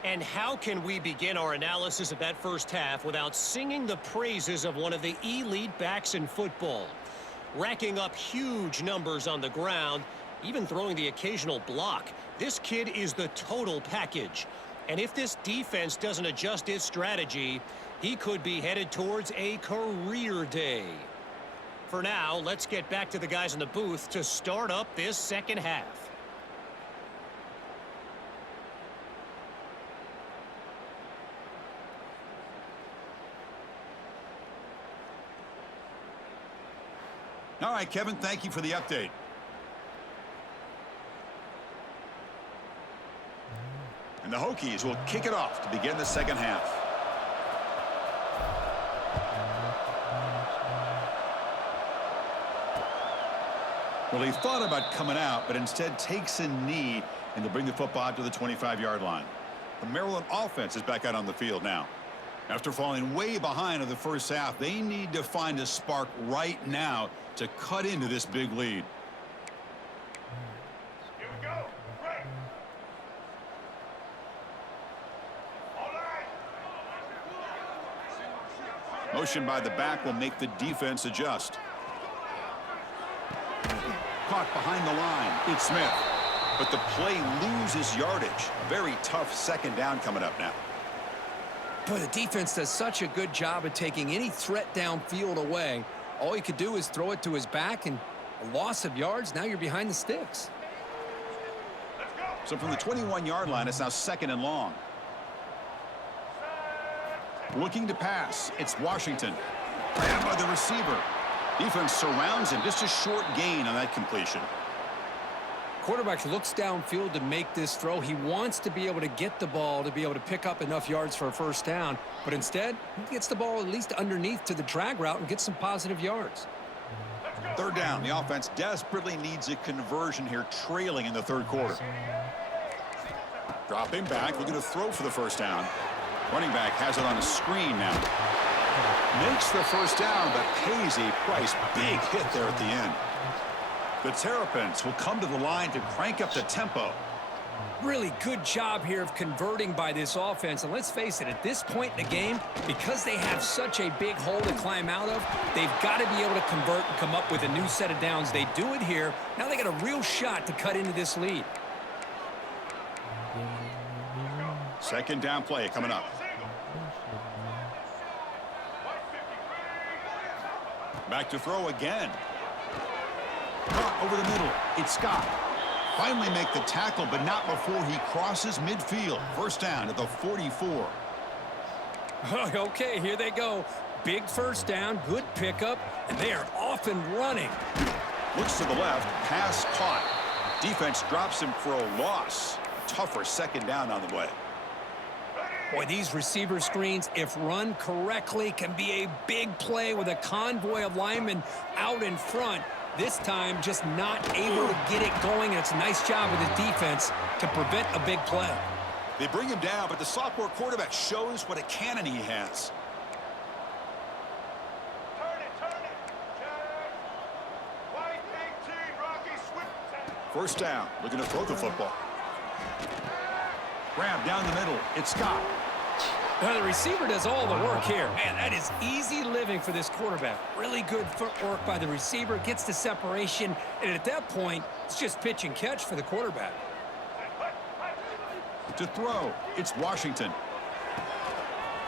And how can we begin our analysis of that first half without singing the praises of one of the elite backs in football? Racking up huge numbers on the ground, even throwing the occasional block. This kid is the total package. And if this defense doesn't adjust its strategy, he could be headed towards a career day. For now, let's get back to the guys in the booth to start up this second half. All right, Kevin, thank you for the update. And the Hokies will kick it off to begin the second half. Well, he thought about coming out, but instead takes a knee and to bring the football out to the 25-yard line. The Maryland offense is back out on the field now. After falling way behind in the first half, they need to find a spark right now to cut into this big lead. Here we go. Right. All right. Motion by the back will make the defense adjust. Caught behind the line. It's Smith. But the play loses yardage. A very tough second down coming up now. Boy, the defense does such a good job of taking any threat downfield away. All he could do is throw it to his back, and a loss of yards, now you're behind the sticks. So from the 21-yard line, it's now second and long. Looking to pass. It's Washington. Grabbed by the receiver. Defense surrounds him. Just a short gain on that completion. Quarterback looks downfield to make this throw. He wants to be able to get the ball to be able to pick up enough yards for a first down. But instead, he gets the ball at least underneath to the drag route and gets some positive yards. Third down. The offense desperately needs a conversion here, trailing in the third quarter. Dropping back, looking to throw for the first down. Running back has it on a screen now. Makes the first down, but pays a price. Big hit there at the end. The Terrapins will come to the line to crank up the tempo. Really good job here of converting by this offense. And let's face it, at this point in the game, because they have such a big hole to climb out of, they've got to be able to convert and come up with a new set of downs. They do it here. Now they got a real shot to cut into this lead. Second down play coming up. Back to throw again. Caught over the middle. It's Scott. Finally make the tackle, but not before he crosses midfield. First down at the 44. Okay, here they go. Big first down, good pickup, and they are off and running. Looks to the left. Pass caught. Defense drops him for a loss. Tougher second down on the way. Boy, these receiver screens, if run correctly, can be a big play with a convoy of linemen out in front. This time, just not able to get it going, and it's a nice job with the defense to prevent a big play. They bring him down, but the sophomore quarterback shows what a cannon he has. First down, looking to throw the football. Grab down the middle. It's Scott. Now, the receiver does all the work here. Man, that is easy living for this quarterback. Really good footwork by the receiver, gets the separation, and at that point, it's just pitch and catch for the quarterback. To throw, it's Washington.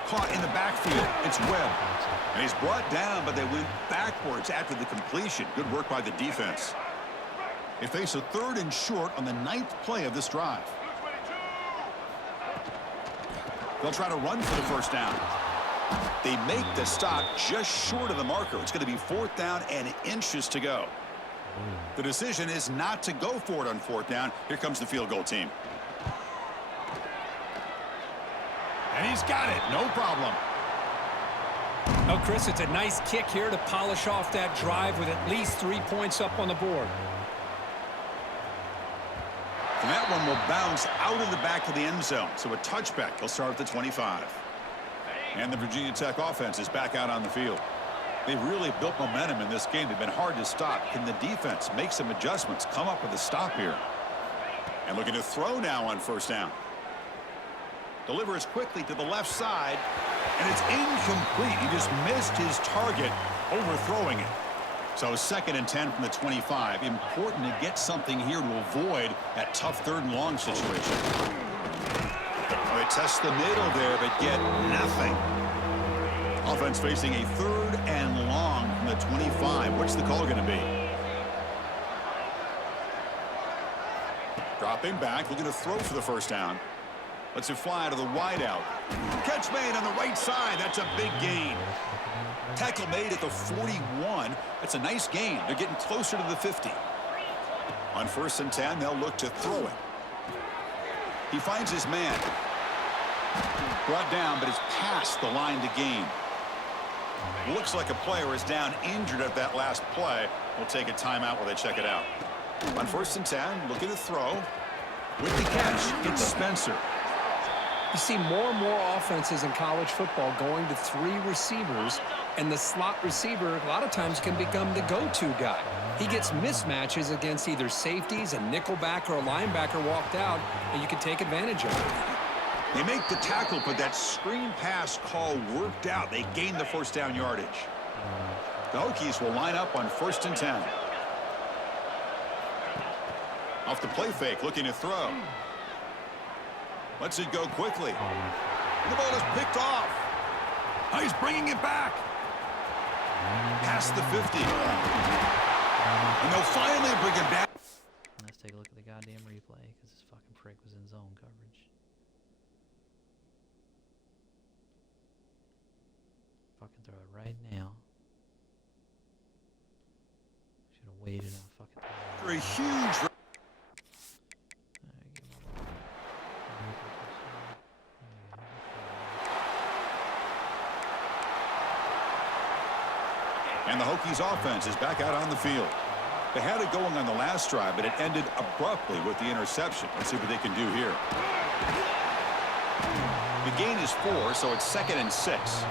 Caught in the backfield, it's Webb. And he's brought down, but they went backwards after the completion. Good work by the defense. They face a 3rd and short on the 9th play of this drive. They'll try to run for the first down. They make the stop just short of the marker. It's going to be 4th down and inches to go. The decision is not to go for it on 4th down. Here comes the field goal team. And he's got it. No problem. Oh, Chris, it's a nice kick here to polish off that drive with at least 3 points up on the board. And that one will bounce out of the back of the end zone. So a touchback. They'll start at the 25. And the Virginia Tech offense is back out on the field. They've really built momentum in this game. They've been hard to stop. Can the defense make some adjustments, come up with a stop here? And looking to throw now on 1st down. Delivers quickly to the left side. And it's incomplete. He just missed his target, overthrowing it. So 2nd and 10 from the 25. Important to get something here to avoid that tough 3rd and long situation. They test the middle there, but get nothing. Offense facing a 3rd and long from the 25. What's the call going to be? Dropping back, looking to throw for the 1st down. Lets it fly to the wideout. Catch made on the right side. That's a big gain. Tackle made at the 41. That's a nice gain. They're getting closer to the 50. On 1st and 10, they'll look to throw it. He finds his man. Brought down, but it's past the line to gain. Looks like a player is down injured at that last play. We'll take a timeout while they check it out. On 1st and 10, looking to throw. With the catch, it's Spencer. You see more and more offenses in college football going to 3 receivers, and the slot receiver a lot of times can become the go-to guy. He gets mismatches against either safeties, a nickelback, or a linebacker walked out, and you can take advantage of it. They make the tackle, but that screen pass call worked out. They gain the 1st down yardage. The Hokies will line up on 1st and 10. Off the play fake, looking to throw. Lets it go quickly. And the ball is picked off. Oh, he's bringing it back. Past the 50. And they'll finally bring it back. Let's take a look at the goddamn replay because this fucking prick was in zone coverage. Fucking throw it right now. Should have waited on fucking throw. For a huge... And the Hokies offense is back out on the field. They had it going on the last drive, but it ended abruptly with the interception. Let's see what they can do here. The gain is 4, so it's 2nd and 6.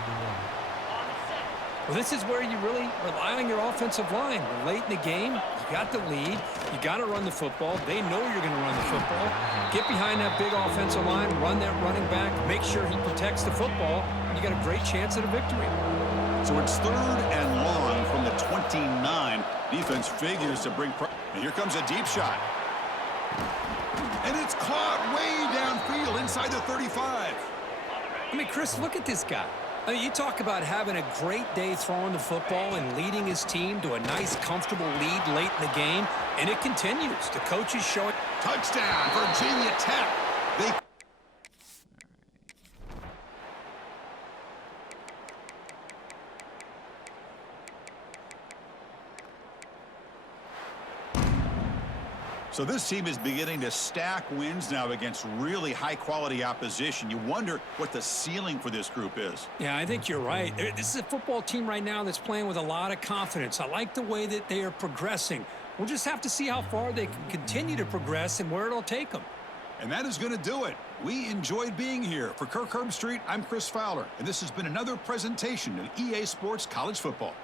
Well, this is where you really rely on your offensive line. We're late in the game. You got the lead. You got to run the football. They know you're going to run the football. Get behind that big offensive line, run that running back, make sure he protects the football, and you got a great chance at a victory. So it's 3rd and long from the 29. Defense figures to bring pressure. And here comes a deep shot. And it's caught way downfield inside the 35. I mean, Chris, look at this guy. I mean, you talk about having a great day throwing the football and leading his team to a nice, comfortable lead late in the game, and it continues. The coach is showing... Touchdown, Virginia Tech. They... So this team is beginning to stack wins now against really high-quality opposition. You wonder what the ceiling for this group is. Yeah, I think you're right. This is a football team right now that's playing with a lot of confidence. I like the way that they are progressing. We'll just have to see how far they can continue to progress and where it'll take them. And that is going to do it. We enjoyed being here. For Kirk Herbstreit, I'm Chris Fowler, and this has been another presentation of EA Sports College Football.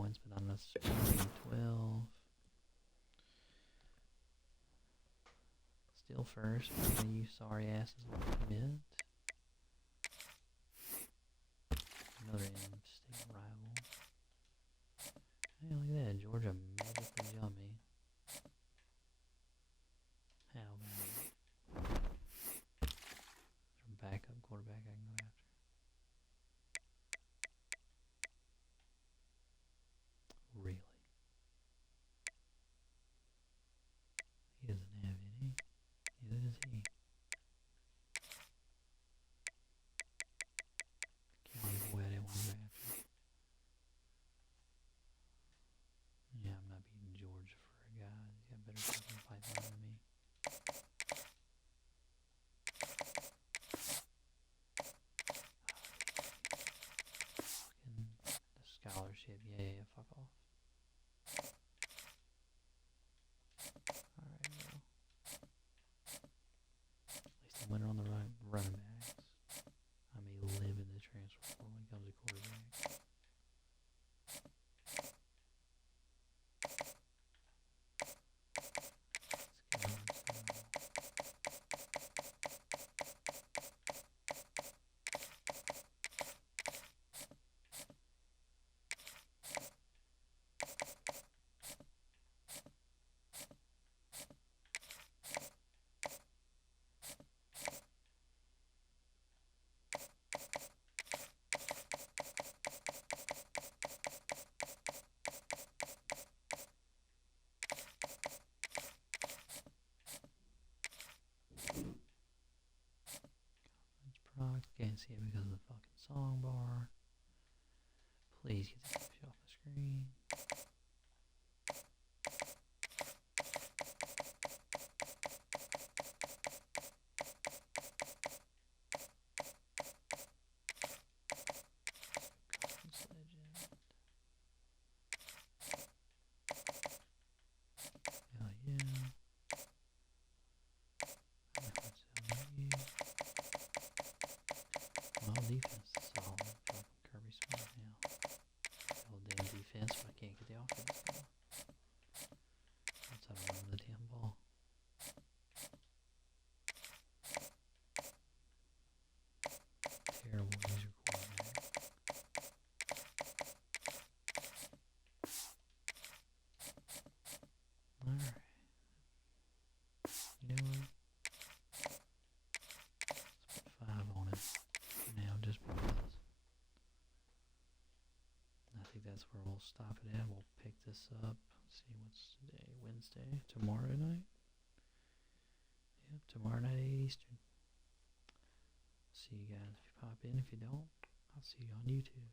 points, but not enough scoring. 12. Still first. You sorry asses will commit. Another in-state rival. Hey, look at that. Georgia magically yummy. How about it? There's a backup quarterback I can go after. Really? He doesn't have any. Neither does he. County boy I didn't want to go after. Yeah, I'm not beating Georgia for a guy. He's got better fucking pipeline than me. Fucking the scholarship. Yeah, fuck off. Alright, well. At least I'm winning on the running backs. I may live in the transfer portal when it comes to quarterback. Can't see it because of the fucking song bar. Please get this shit off the screen. Hell yeah. Well, defense is solid. Fucking Kirby Smart now. Hell damn defense, but I can't get the offense now. That's how to run the damn ball. Terrible user quarterback. Alright. You know what? Let's put 5 on it. Now just because. I think that's where we'll stop it at. We'll pick this up. Let's see what's today. Wednesday. Tomorrow night. Yep, tomorrow night 8 Eastern. See you guys if you pop in. If you don't, I'll see you on YouTube.